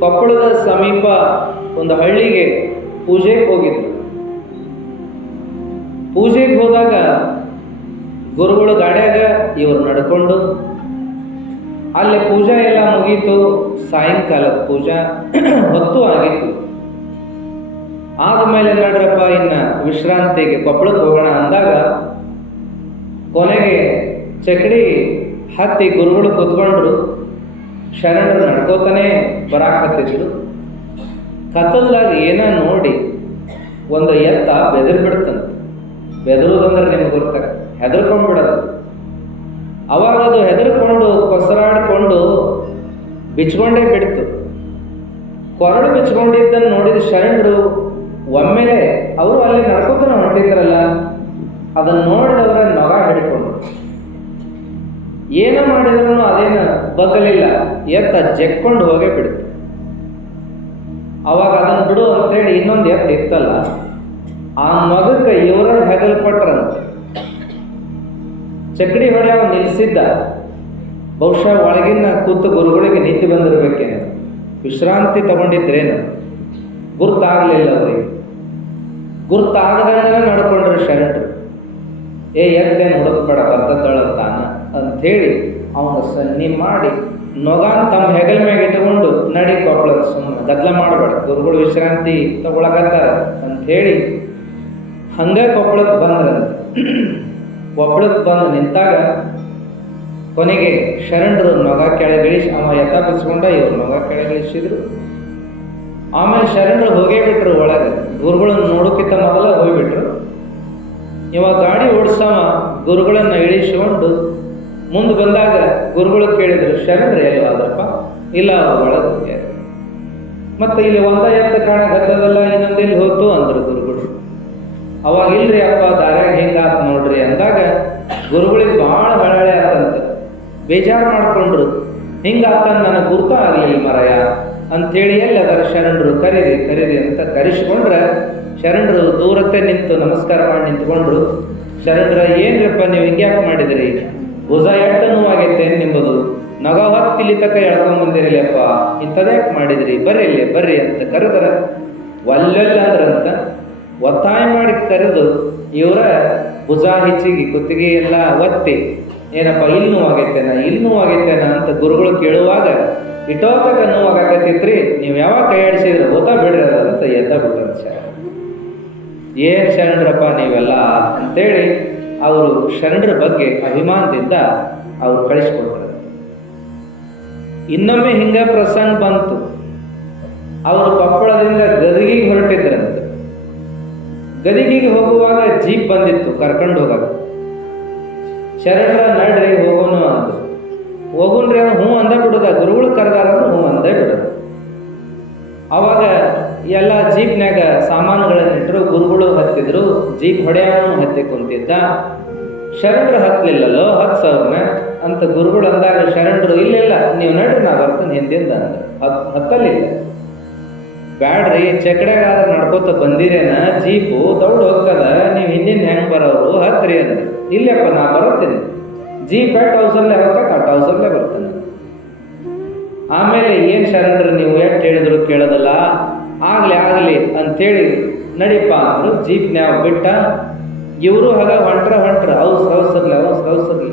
ಕೊಪ್ಪಳದ ಸಮೀಪ ಒಂದು ಹಳ್ಳಿಗೆ ಪೂಜೆಗೆ ಹೋಗಿದ್ರು. ಪೂಜೆಗೆ ಹೋದಾಗ ಗುರುಗಳು ಗಾಡ್ಯಾಗ ಇವರು ನಡ್ಕೊಂಡು ಅಲ್ಲಿ ಪೂಜಾ ಎಲ್ಲ ಮುಗೀತು. ಸಾಯಂಕಾಲದ ಪೂಜಾ ಹೊತ್ತು ಆಗಿತ್ತು. ಆದಮೇಲೆ ನಡ್ರಪ್ಪ ಇನ್ನ ವಿಶ್ರಾಂತಿಗೆ ಕೊಪ್ಪಳಕ್ಕೆ ಹೋಗೋಣ ಅಂದಾಗ ಕೊನೆಗೆ ಚಕಡಿ ಹತ್ತಿ ಗುರುಗಳು ಕೂತ್ಕೊಂಡ್ರು. ಶರಣರು ನಡ್ಕೋತಾನೆ ಬರಾಕತ್ತಿದ್ರು. ಕತ್ತಲ್ದಾಗ ಏನ ನೋಡಿ ಒಂದು ಎತ್ತ ಬೆದರ್ ಬಿಡ್ತಂತ. ಬೆದರುದಂದ್ರೆ ನಿಮ್ಗೆ ಗೊತ್ತಾಗ ಹೆದರ್ಕೊಂಡ್ಬಿಡೋದು. ಅವಾಗ ಅದು ಹೆದರ್ಕೊಂಡು ಕೊಸರಾಡಿಕೊಂಡು ಬಿಚ್ಕೊಂಡೇ ಬಿಡ್ತು. ಕೊರಡು ಬಿಚ್ಕೊಂಡಿದ್ದನ್ನು ನೋಡಿದ ಶರಣರು ಒಮ್ಮೆಲೆ ಅವರು ಅಲ್ಲಿ ನಡ್ಕೋತಾನೆ ಹೊಂಟಿದ್ರಲ್ಲ, ಅದನ್ನು ನೋಡಿದವರ ನೊಗ ಹಿಡ್ಕೊಂಡು ಏನೋ ಮಾಡಿದ್ರು ಅದೇನು ಬಗ್ಗಲಿಲ್ಲ, ಎತ್ತ ಜಕ್ಕೊಂಡು ಹೋಗೇ ಬಿಡ್ತು. ಅವಾಗ ಅದನ್ನು ಬಿಡು ಅಂತೇಳಿ ಇನ್ನೊಂದು ಎತ್ತ ಇತ್ತಲ್ಲ, ಆ ಮಗಕ್ಕೆ ಇವರ ಹೆಗಲ್ಪಟ್ರಂತ. ಚಕಡಿ ಹೊಡೆಯವ ನಿಲ್ಲಿಸಿದ್ದ. ಬಹುಶಃ ಒಳಗಿನ ಕೂತು ಗುರುಗಳಿಗೆ ನಿಂತು ಬಂದಿರ್ಬೇಕೇನು, ವಿಶ್ರಾಂತಿ ತಗೊಂಡಿದ್ರೇನು ಗುರ್ತಾಗಲಿಲ್ಲ ಅವರಿಗೆ. ಗುರ್ತಾಗದಂಗೆ ನಡ್ಕೊಂಡ್ರೆ ಶರಣರು. ಎತ್ತೇನು ಹುಡುಕ್ಬೇಡ ಬರ್ತದಳತ್ತಾನ ಅಂಥೇಳಿ ಅವನು ಸನ್ನಿ ಮಾಡಿ ನೊಗಾನ್ ತಮ್ಮ ಹೆಗಲ ಮ್ಯಾಗ ಇಟ್ಟುಕೊಂಡು ನಡಿ ಕೊಪ್ಪಳದ, ಸುಮ್ಮನೆ ಗದ್ದಲ ಮಾಡಬೇಡ, ಗುರುಗಳು ವಿಶ್ರಾಂತಿ ತಗೊಳಕತ್ತಾರ ಅಂಥೇಳಿ ಹಂಗೆ ಕೊಪ್ಪಳಕ್ಕೆ ಬಂದ್ರಂತೆ. ಕೊಪ್ಪಳಕ್ಕೆ ಬಂದು ನಿಂತಾಗ ಕೊನೆಗೆ ಶರಣರು ನೊಗ ಕೆಳಗಿಳಿಸಿ, ಅವ ಯಥ ಬಿಚ್ಕೊಂಡ, ಇವ್ರು ನೊಗ ಕೆಳಗಿಳಿಸಿದ್ರು. ಆಮೇಲೆ ಶರಣರು ಹೋಗೇ ಬಿಟ್ರು ಒಳಗೆ. ಗುರುಗಳನ್ನು ನೋಡೋಕ್ಕಿಂತ ಮೊದಲ ಹೋಗ್ಬಿಟ್ರು. ಇವಾಗ ಗಾಡಿ ಓಡಿಸವ ಗುರುಗಳನ್ನ ಇಳಿಸಿಕೊಂಡು ಮುಂದೆ ಬಂದಾಗ ಗುರುಗಳು ಕೇಳಿದ್ರು, ಶರಣರು ಎಲ್ಲಾದ್ರಪ್ಪ? ಇಲ್ಲ, ಅವ್ರು ಒಳಗೆ ಹೋಗ್ಯಾರ. ಮತ್ತೆ ಇಲ್ಲಿ ಒಂದ ಎತ್ತ ಕಾಣಕತ್ತದಲ್ಲ, ಇನ್ನೊಂದೆಲ್ಲಿ ಹೋಯ್ತು ಅಂದ್ರು ಗುರುಗಳು. ಅವಾಗ ಇಲ್ರಿ ಅಪ್ಪ, ದಾರ್ಯಾಗ ಹಿಂಗಾತ್ ನೋಡ್ರಿ ಅಂದಾಗ ಗುರುಗಳಿಗೆ ಭಾಳ ಹಳಹಳೆ ಆತಂತ. ಬೇಜಾರು ಮಾಡ್ಕೊಂಡ್ರು. ಹಿಂಗಾತನ್ ನನಗೆ ಗುರ್ತ ಆಗಲಿಲ್ಲ ಮರಯ ಅಂಥೇಳಿ ಎಲ್ಲಿ ಅದರ ಶರಣರು ಕರೀರಿ ಕರೀರಿ ಅಂತ ಕರೆಸ್ಕೊಂಡ್ರೆ ಶರಣರು ದೂರತ್ತೆ ನಿಂತು ನಮಸ್ಕಾರ ಮಾಡಿ ನಿಂತ್ಕೊಂಡ್ರು. ಶರಣರ ಏನ್ರಪ್ಪ ನೀವು ಹಿಂಗ್ಯಾಕೆ ಮಾಡಿದ್ರಿ? ಭುಜ ಎಟ್ಟ ನೋವಾಗೈತೆ ನಿಂಬುದು, ನಗ ಹೊತ್ತಿಲಿ ತಕ ಎಳ್ಕೊಂಬಂದಿರಲಿಯಪ್ಪ, ಇಂಥದ್ಯಾಕೆ ಮಾಡಿದ್ರಿ, ಬರ್ರಿ ಇಲ್ಲಿ ಬರ್ರಿ ಅಂತ ಕರೆದ್ರ ಒಲ್ಲೆಲ್ಲ ಅಂದ್ರಂತ. ಒತ್ತಾಯ ಮಾಡಿ ಕರೆದು ಇವರ ಭುಜ ಹೆಚ್ಚಿಗೆ ಕುತ್ತಿಗೆ ಎಲ್ಲ ಒತ್ತಿ, ಏನಪ್ಪ ಇಲ್ಲಿ ನೋವಾಗೈತೇನ ಇಲ್ಲಿ ನೋವಾಗೈತೇನ ಅಂತ ಗುರುಗಳು ಕೇಳುವಾಗ, ಇಟ್ಟೋತಕ ನೋವಾಗಕತ್ತಿತ್ರಿ, ನೀವು ಯಾವಾಗ ಕೈ ಆಡಿಸಿದ್ರೆ ಓದ್ತಾ ಬಿಡ್ರಿ ಅಂತ ಎದ್ದ ಬಿಡ್ರ ಶರಣ. ಏನು ಶರಣರಪ್ಪ ನೀವೆಲ್ಲ ಅಂತೇಳಿ ಅವರು ಶರಣರ ಬಗ್ಗೆ ಅಭಿಮಾನದಿಂದ ಅವರು ಕಳಿಸ್ಕೊಡ್ತಾರೆ. ಇನ್ನೊಮ್ಮೆ ಹಿಂಗ ಪ್ರಸಂಗ ಬಂತು. ಅವರು ಕೊಪ್ಪಳದಿಂದ ಗದಗಿಗೆ ಹೊರಟಿದ್ರಂತೆ. ಗದಗಿಗೆ ಹೋಗುವಾಗ ಜೀಪ್ ಬಂದಿತ್ತು ಕರ್ಕೊಂಡು ಹೋಗಕ್ಕೆ. ಶರಣರ ನಡ್ರಿ ಹೋಗೋನು ಅಂದ್ರು. ಹೋಗುನ್ರಿ ಅಂದ್ರೆ ಹ್ಞೂ ಅಂದ ಬಿಡೋದ, ಗುರುಗಳು ಕರೆದಾರ ಹ್ಞೂ ಅಂದೇ ಬಿಡೋದು. ಅವಾಗ ಎಲ್ಲ ಜೀಪ್ನ್ಯಾಗ ಸಾಮಾನುಗಳನ್ನಿಟ್ಟರು. ಗುರುಗಳು ಹತ್ತಿದ್ರು, ಜೀಪ್ ಹೊಡೆಯವನು ಹತ್ತಿ ಕುಂತಿದ್ದ. ಶರಣರು ಹತ್ತಲಿಲ್ಲಲ್ಲೋ, ಹತ್ಸವ್ರನ್ನ ಅಂತ ಗುರುಗಳು ಅಂದಾಗ ಶರಣರು ಇಲ್ಲ ನೀವು ನಡ್ರಿ, ನಾ ಬರ್ತೇನೆ ಹಿಂದಿಂದ ಅಂದ್ರು. ಹತ್ತಲಿಲ್ಲ. ಬ್ಯಾಡ್ರಿ, ಚಕಡ್ಯಾಗಾದ್ರೆ ನಡ್ಕೋತ ಬಂದಿರೇನ, ಜೀಪು ದೌಡ್ ಹೋಗ್ತದ, ನೀವು ಹಿಂದಿನ ಹೆಂಗೆ ಬರೋರು ಹತ್ರಿ ಅಂದ್ರು. ಇಲ್ಲಪ್ಪ ನಾ ಬರುತ್ತೇನೆ, ಜೀಪ್ ಎಟ್ ಹೌಸಲ್ಲೇ ಹೋಗಕ್ಕೆ ಅಟ್ ಹೌಸಲ್ಲೇ ಬರ್ತೇನೆ. ಆಮೇಲೆ ಏನು ಶರಣರು ನೀವು ಎಷ್ಟು ಹೇಳಿದ್ರು ಕೇಳೋದಲ್ಲ, ಆಗಲಿ ಅಂಥೇಳಿ ನಡಿಪ್ಪ ಅಂದರು. ಜೀಪ್ನ್ಯಾವ ಬಿಟ್ಟ. ಇವರು ಹಾಗ ಹೊಂಟ್ರ ಹೌಸರ್ಲಿ.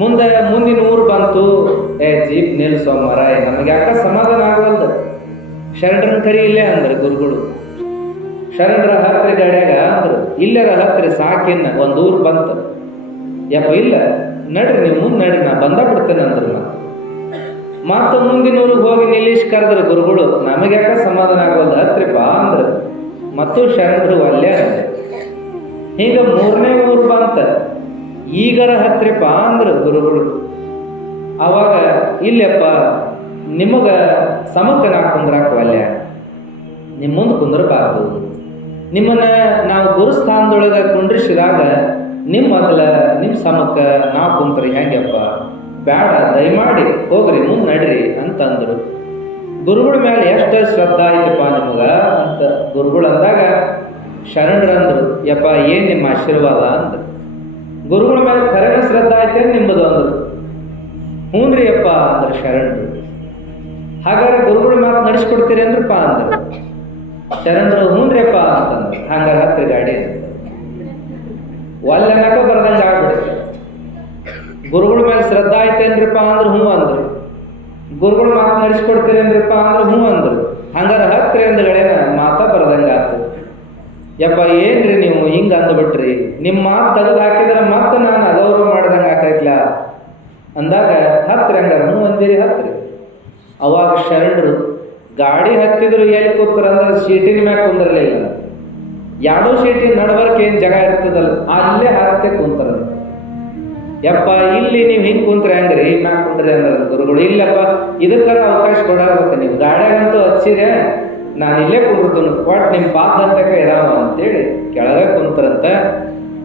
ಮುಂದಿನ ಊರು ಬಂತು. ಜೀಪ್ ನಿಲ್ಸೋ ಮರ, ನಮಗೆ ಯಾಕ ಸಮಾಧಾನ ಆಗವಲ್ದು, ಶರಣರನ್ನ ಕರಿ ಇಲ್ಲೇ ಅಂದ್ರೆ ಗುರುಗಳು. ಶರಣರ ಹತ್ರ ಗಾಡ್ಯಾಗ ಅಂದ್ರು, ಇಲ್ಲರ ಹತ್ರ ಸಾಕಿನ್ನ ಒಂದು ಊರು ಬಂತು. ಯಪ್ಪ ಇಲ್ಲ ನಡ್ರಿ, ನೀವು ಮುಂದೆ ನಡ್ರಿ, ನಾ ಬಂದ ಬಿಡ್ತೇನೆ ಅಂದ್ರು. ಮತ್ತು ಮುಂದಿನ ಊರಿಗೆ ಹೋಗಿ ನಿಲ್ಲಿಸಿ ಕರೆದ್ರು ಗುರುಗಳು. ನಮಗೆ ಯಾಕ ಸಮಾಧಾನ ಆಗೋದು, ಹತ್ರಿಪ್ಪ ಅಂದ್ರು. ಮತ್ತು ಶರಣರು ಅಲ್ಲೇ ಹೀಗ 3ನೇ ಊರು ಬಂತ. ಈಗರ ಹತ್ರಿಪ್ಪ ಅಂದ್ರು ಗುರುಗಳು. ಅವಾಗ ಇಲ್ಲಪ್ಪ ನಿಮಗ ಸಮಕ್ಕೆ ನಾ ಕುಂದ್ರಾಕ ಅಲ್ಯ, ನಿಮ್ಮ ಮುಂದೆ ಕುಂದ್ರಬಾರ್ದು. ನಿಮ್ಮನ್ನ ನಾವು ಗುರುಸ್ಥಾನದೊಳಗೆ ಕುಂಡ್ರಿಸಿದಾಗ ನಿಮ್ಮ ಮೊದಲ ನಿಮ್ಮ ಸಮಕ್ಕೆ ನಾವು ಕುಂತ್ರಿ ಹೆಂಗಪ್ಪ, ಬೇಡ, ದಯಮಾಡಿ ಹೋಗ್ರಿ, ಮುಂದೆ ನಡ್ರಿ ಅಂತಂದರು. ಗುರುಗಳ ಮೇಲೆ ಎಷ್ಟು ಶ್ರದ್ಧಾ ಆಯ್ತಪ್ಪ ನಿಮಗ ಅಂತ ಗುರುಗಳು ಅಂದಾಗ ಶರಣರಂದ್ರು, ಯಪ್ಪ ಏನು ನಿಮ್ಮ ಆಶೀರ್ವಾದ ಅಂದ್ರು. ಗುರುಗಳ ಮೇಲೆ ಖರೇನ ಶ್ರದ್ಧಾ ಆಯ್ತೇನು ನಿಮ್ಮದು ಅಂದರು. ಹ್ಞೂನ್ರಿ ಅಪ್ಪ ಅಂದ್ರೆ ಶರಣರು. ಹಾಗಾದ್ರೆ ಗುರುಗಳ ಮಾತು ನಡೆಸ್ಕೊಡ್ತೀರಿ ಅಂದ್ರಪ್ಪ ಅಂದ್ರು. ಶರಣರು ಹ್ಞೂನ್ರಿ ಅಪ್ಪ ಅಂತಂದ್ರು. ಹಂಗಾರೆ ಹತ್ರಿ ಗಾಡಿ ಒಲ್ಲೆನಕ ಬರ್ದಂಗೆ ಆಗ್ಬಿಡುತ್ತೆ. ಗುರುಗಳ ಮೇಲೆ ಶ್ರದ್ಧಾ ಐತೇನ್ರಿಪ್ಪ ಅಂದ್ರೆ ಹ್ಞೂ ಅಂದ್ರು. ಗುರುಗಳು ಮಾತು ನಡೆಸ್ಕೊಡ್ತೀರೇನ್ರಿಪ್ಪ ಅಂದ್ರೆ ಹ್ಞೂ ಅಂದ್ರು. ಹಂಗಾರೆ ಹತ್ರಿ ಅಂದ್ಗಳೇನ ಮಾತಾ ಬರ್ದಂಗೆ ಆತು. ಯಪ್ಪ ಏನ್ರಿ ನೀವು ಹಿಂಗೆ ಅಂದ್ಬಿಟ್ರಿ, ನಿಮ್ಮ ಮಾತು ತೆಗೆದು ಹಾಕಿದ್ರೆ ಮತ್ತೆ ನಾನು ಅಗೌರವ ಮಾಡ್ದಂಗೆ ಆಕೈತ್ಲ, ಅಂದಾಗ ಹತ್ರಿ ಹಂಗಾರ ಅಂದಿರಿ ಹತ್ರಿ. ಅವಾಗ ಶರಣರು ಗಾಡಿ ಹತ್ತಿದ್ರು ಎಲ್ಲಿ ಕೂತ್ರ ಅಂದ್ರೆ ಸೀಟಿನ ಮ್ಯಾಗ ಕುಂದಿರಲಿಲ್ಲ. ಎರಡೂ ಸೀಟಿನ ನಡವರ್ಕ್ ಏನು ಜಾಗ ಇರ್ತದಲ್ಲ ಅಲ್ಲೇ ಹತ್ತೆ ಕುಂತಾರ. ಯಪ್ಪ ಇಲ್ಲಿ ನೀವು ಹಿಂಗೆ ಕುಂತ್ರೆ ಹೆಂಗ್ರಿ ಮ್ಯಾಗ ಕುಂದ್ರಿ ಅಂದ್ರೆ ಗುರುಗಳು, ಇಲ್ಲಪ್ಪ ಇದಕ್ಕಾರ ಅವಕಾಶ ಕೊಡಬೇಕು, ನೀವು ಗಾಡಿಯಾಗಂತೂ ಹಚ್ಚಿದೆ ನಾನು ಇಲ್ಲೇ ಕುಂಡ್ರದನು ಒಟ್ಟು ನಿಮ್ಮ ಪಾದಂತಕ ಇರಾವ ಅಂತೇಳಿ ಕೆಳಗೆ ಕುಂತರಂತ.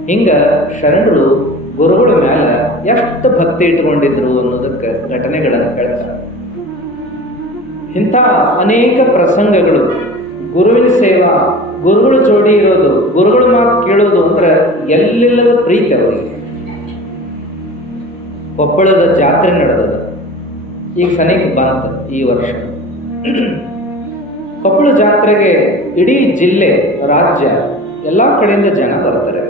ಹಿಂಗೆ ಶರಣರು ಗುರುಗಳ ಮ್ಯಾಲ ಎಷ್ಟು ಭಕ್ತಿ ಇಟ್ಕೊಂಡಿದ್ರು ಅನ್ನೋದಕ್ಕೆ ಘಟನೆಗಳನ್ನು ಹೇಳ್ತಾರೆ. ಇಂಥ ಅನೇಕ ಪ್ರಸಂಗಗಳು, ಗುರುವಿನ ಸೇವಾ, ಗುರುಗಳು ಜೋಡಿ ಇರೋದು, ಗುರುಗಳ ಮಾತು ಕೇಳೋದು ಅಂದ್ರೆ ಎಲ್ಲೆಲ್ಲದ ಪ್ರೀತಿ ಅವರಿಗೆ. ಕೊಪ್ಪಳದ ಜಾತ್ರೆ ನಡೆದದ, ಈಗ ಸನಿಕ್ ಬಂತ ಈ ವರ್ಷ. ಕೊಪ್ಪಳ ಜಾತ್ರೆಗೆ ಇಡೀ ಜಿಲ್ಲೆ, ರಾಜ್ಯ ಎಲ್ಲ ಕಡೆಯಿಂದ ಜನ ಬರ್ತಾರೆ.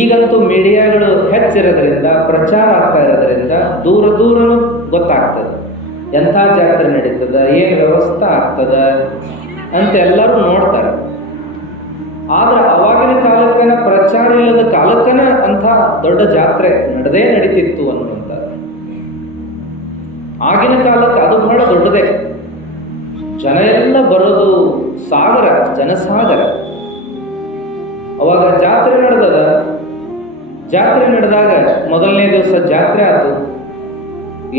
ಈಗಂತೂ ಮೀಡಿಯಾಗಳು ಹೆಚ್ಚಿರೋದ್ರಿಂದ, ಪ್ರಚಾರ ಆಗ್ತಾ ಇರೋದ್ರಿಂದ ದೂರ ದೂರನೂ ಗೊತ್ತಾಗ್ತದೆ ಎಂಥ ಜಾತ್ರೆ ನಡೀತದ, ಏನು ವ್ಯವಸ್ಥೆ ಆಗ್ತದ ಅಂತ ಎಲ್ಲರೂ ನೋಡ್ತಾರೆ. ಆದ್ರೆ ಅವಾಗಿನ ಕಾಲಕ್ಕನ ಪ್ರಚಾರ ಇಲ್ಲದ ಕಾಲಕ್ಕನ ಅಂಥ ದೊಡ್ಡ ಜಾತ್ರೆ ನಡೀತಿತ್ತು ಅನ್ನುವಂಥ. ಆಗಿನ ಕಾಲಕ್ಕೆ ಅದು ಬಹಳ ದೊಡ್ಡದೇ, ಜನ ಎಲ್ಲ ಬರೋದು ಸಾಗರ, ಜನಸಾಗರ. ಅವಾಗ ಜಾತ್ರೆ ನಡೆದದ. ಜಾತ್ರೆ ನಡೆದಾಗ ಮೊದಲನೇ ದಿವಸ ಜಾತ್ರೆ ಆಯ್ತು.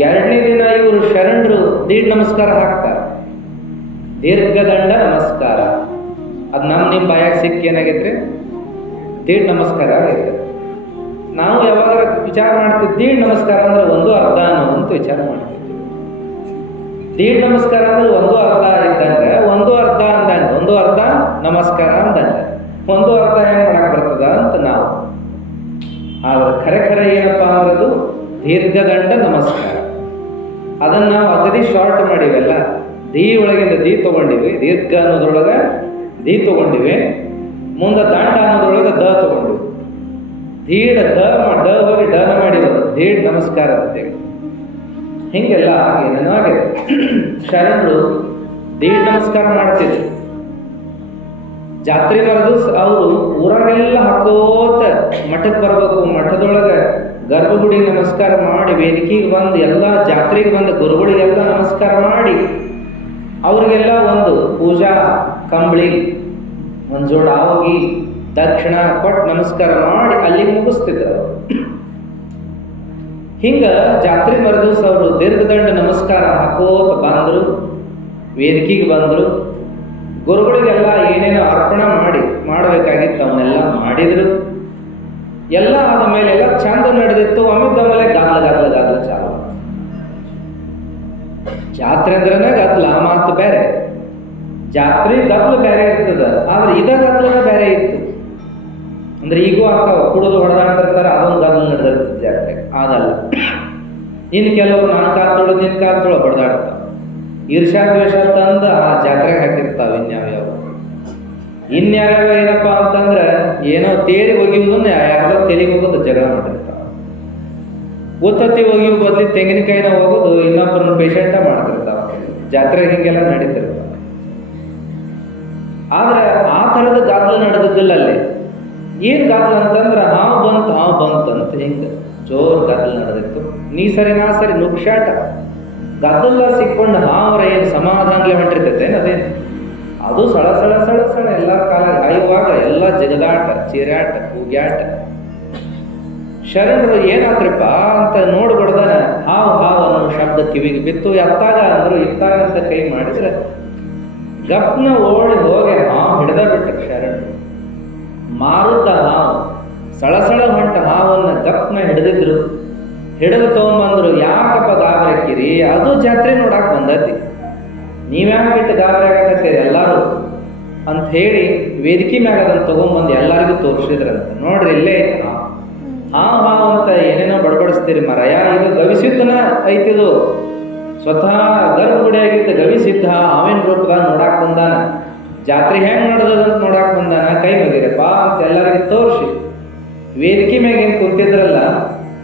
ಎರಡನೇ ದಿನ ಇವರು ಶರಣರು ದೀಡ್ ನಮಸ್ಕಾರ ಹಾಕ್ತಾರೆ, ದೀರ್ಘದಂಡ ನಮಸ್ಕಾರ. ಅದು ನಿಮ್ಮ ಬಾಯಾಗ ಸಿಕ್ಕಿ ಏನಾಗೈತ್ರಿ, ದೀಡ್ ನಮಸ್ಕಾರ ಆಗೈತೆ. ನಾವು ಯಾವಾಗ ವಿಚಾರ ಮಾಡ್ತೀವಿ ದೀಡ್ ನಮಸ್ಕಾರ ಅಂದ್ರೆ ಒಂದು ಅರ್ಧ ಅಂತ ವಿಚಾರ ಮಾಡ್ತೀವಿ. ದೀಡ್ ನಮಸ್ಕಾರ ಅಂದ್ರೆ ಒಂದು ಅರ್ಧ ಇದ್ದಂಗೆ, ಒಂದು ಅರ್ಧ ಅಂದಂಗೆ, ಒಂದು ಅರ್ಧ ನಮಸ್ಕಾರ ಅಂದಂಗೆ, ಒಂದು ಅರ್ಧ ಹೆಂಗೆ ಮಾಡಕ್ ಬರ್ತದ ಅಂತ ನಾವು. ಆದ್ರೆ ಖರೆ ಏನಪ್ಪಾ ಅಂದ್ರದು ದೀರ್ಘದಂಡ ನಮಸ್ಕಾರ. ಅದನ್ನು ನಾವು ಅಗದಿ ಶಾರ್ಟ್ ಮಾಡಿವೆಲ್ಲ. ದಿ ಒಳಗಿಂದ ದಿ ತಗೊಂಡಿವಿ, ದೀರ್ಘ ಅನ್ನೋದ್ರೊಳಗೆ ದಿ ತಗೊಂಡಿವಿ, ಮುಂದೆ ದಂಡ ಅನ್ನೋದ್ರೊಳಗೆ ದ ತಗೊಂಡಿವಿ. ದೀಡ್ ದ ಹೋಗಿ ಡನ ಮಾಡಿರೋದು ದೀಡ್ ನಮಸ್ಕಾರ ಅಂತೇಳಿ. ಹಿಂಗೆಲ್ಲ ಏನೇನೋ ಆಗಿದೆ. ಶರಣರು ದೀಡ್ ನಮಸ್ಕಾರ ಮಾಡ್ತಿದ್ರು. ಜಾತ್ರೆ ಬರೆದು ಅವರು ಊರಾಗೆಲ್ಲ ಹಾಕೋತ ಮಠಕ್ಕೆ ಬರ್ಬೇಕು, ಮಠದೊಳಗೆ ಗರ್ಭಗುಡಿ ನಮಸ್ಕಾರ ಮಾಡಿ, ವೇದಿಕೆಗೆ ಬಂದು ಎಲ್ಲ ಜಾತ್ರೆಗೆ ಬಂದು ಗುರುಗಳಿಗೆಲ್ಲ ನಮಸ್ಕಾರ ಮಾಡಿ, ಅವ್ರಿಗೆಲ್ಲ ಒಂದು ಪೂಜಾ ಕಂಬಳಿ, ಒಂದು ಜೋಡ ಆವಗಿ, ದಕ್ಷಿಣ ಕೊಟ್ಟು ನಮಸ್ಕಾರ ಮಾಡಿ ಅಲ್ಲಿಗೆ ಮುಗಿಸ್ತಿದ್ರು. ಹಿಂಗ ಜಾತ್ರೆ ಮರುದಿವಸ ಅವರು ದೀರ್ಘದಂಡ ನಮಸ್ಕಾರ ಹಾಕೋತ ಬಂದರು, ವೇದಿಕೆಗೆ ಬಂದರು. ಗುರುಗಳಿಗೆಲ್ಲ ಏನೇನೋ ಅರ್ಪಣೆ ಮಾಡಬೇಕಾಗಿತ್ತು ಅವನ್ನೆಲ್ಲ ಮಾಡಿದ್ರು. ಎಲ್ಲ ಆದ ಮೇಲೆ ಎಲ್ಲ ಚಂದ ನಡೆದಿತ್ತು. ಅಮಿತ ಮೇಲೆ ಗಾದ್ಲ ಚಾಲು. ಜಾತ್ರೆ ಅಂದ್ರನೇ ಗದ್ಲ, ಮಾತು ಬೇರೆ. ಜಾತ್ರೆ ಗದ್ಲು ಬೇರೆ ಇರ್ತದ, ಆದ್ರೆ ಇದ ಗದ್ಲನ ಬೇರೆ ಇತ್ತು. ಅಂದ್ರೆ ಈಗೂ ಆಗ್ತಾವ, ಕುಡಿದು ಹೊಡೆದಾಡ್ತಿರ್ತಾರೆ, ಅದೊಂದು ಗದ್ಲು ನಡೆದಿರ್ತದೆ ಜಾತ್ರೆ. ಅದಲ್ಲ, ಇನ್ನು ಕೆಲವರು ನನ್ನ ಕಾಲ್ ತೊಳೆದು ನಿನ್ನ ಕಾಲ್ ತೊಳೆ ಹೊಡೆದಾಡ್ತಾವ. ಈರ್ಷ್ಯಾ ದ್ವೇಷ ತಂದು ಆ ಜಾತ್ರೆಗೆ ಹಾಕಿರ್ತಾವ. ಇನ್ಯಾವ್ಯಾವ ಏನಪ್ಪಾ ಅಂತಂದ್ರೆ ಏನೋ ತೇರಿ ಒಗಿಯುವುದನ್ನ ಯಾರ್ದೋ ತೆಲಿಗೆ ಹೋಗೋದು ಜಗಳ ಮಾಡಿರ್ತಾವ. ಉತ್ತತ್ತಿ ಒಗಿಯು ಬದಲಿ ತೆಂಗಿನಕಾಯಿನ ಹೋಗೋದು ಇನ್ನೊಬ್ಬರನ್ನ ಪೇಷಂಟ ಮಾಡ್ತಿರ್ತಾವ. ಜಾತ್ರೆಗೆ ಹಿಂಗೆಲ್ಲ ನಡೀತಿರ್ತಾವ. ಆದ್ರೆ ಆ ಥರದ ಗಾದ್ಲು ನಡೆದಿದ್ದಿಲ್ಲ ಅಲ್ಲಿ. ಏನ್ ಗಾದ್ಲು ಅಂತಂದ್ರೆ ಹಾವು ಬಂತು ಅಂತ ಹಿಂಗೆ ಜೋರ್ ಗಾದ್ಲು ನಡೆದಿತ್ತು. ನೀ ಸರಿ ನಾ ಸರಿ ನುಗ್ಸಾಟ ಗದ್ದೆಲ್ಲ ಸಿಕ್ಕೊಂಡು ಹಾವರ ಏನು ಸಮಾಧಾನಲೆ ಹೊಂಟಿರ್ತೈತೆ ಅದೇನು, ಅದು ಸಳ ಎಲ್ಲರ ಕಾಲ ಆಯುವಾಗ ಎಲ್ಲ ಜಗದಾಟ, ಚೀರಾಟ, ಕೂಗ್ಯಾಟ. ಶರಣರು ಏನಾದ್ರಪ್ಪ ಅಂತ ನೋಡ್ಬಿಡ್ದಾನ ಹಾವು ಅನ್ನೋ ಶಬ್ದ ಕಿವಿಗೆ ಬಿತ್ತು. ಎತ್ತಾಗ ಅಂದ್ರು ಇತ್ತಾಗ ಅಂತ ಕೈ ಮಾಡಿದ್ರೆ ಗಪ್ನ ಓಡಿ ಹೋಗಿ ಹಾವು ಹಿಡ್ದ ಬಿಟ್ಟ ಶರಣರು. ಮಾರುದ್ದ ಹಾವು, ಸಳ ಹೊಂಟ ಹಾವನ್ನ ಗಪ್ನ ಹಿಡಿದಿದ್ರು. ಹಿಡಿದು ತಗೊಂಡ್ಬಂದ್ರು. ಯಾಕಪ್ಪ ಗಾಬರಿ ಹಾಕಿರಿ, ಅದು ಜಾತ್ರೆ ನೋಡಾಕ್ ಬಂದತಿ, ನೀವ್ಯಾಕೆ ಬಿಟ್ಟು ಗಾಬರಿ ಆಗತ್ತೀರಿ ಎಲ್ಲಾರು ಅಂತ ಹೇಳಿ ವೇದಿಕೆ ಮ್ಯಾಗ ಅದನ್ನು ತಗೊಂಡ್ಬಂದು ಎಲ್ಲರಿಗೂ ತೋರಿಸಿದ್ರಂತ. ನೋಡ್ರಿ ಇಲ್ಲೇ ಐತಿ ಹಾವು ಅಂತ ಏನೇನೋ ಬಡಬಡಿಸ್ತೀರಿ ಮರಯ, ಇದು ಗವಿಸಿದ್ದನ ಐತಿದು. ಸ್ವತಃ ಗರ್ಭಗುಡಿಯಾಗಿದ್ದ ಗವಿಸಿದ್ಧ ಹಾವಿನ ರೂಪದಾಗ ನೋಡಾಕ್ ಬಂದಾನ. ಜಾತ್ರೆ ಹೆಂಗ್ ನಡೆದಂತ ನೋಡಾಕ್ ಬಂದಾನ, ಕೈ ಮುಗಿರಪ್ಪ ಅಂತ ಎಲ್ಲರಿಗೂ ತೋರಿಸಿ ವೇದಿಕೆ ಮ್ಯಾಗ ಏನು ಕುಂತಿದ್ರಲ್ಲ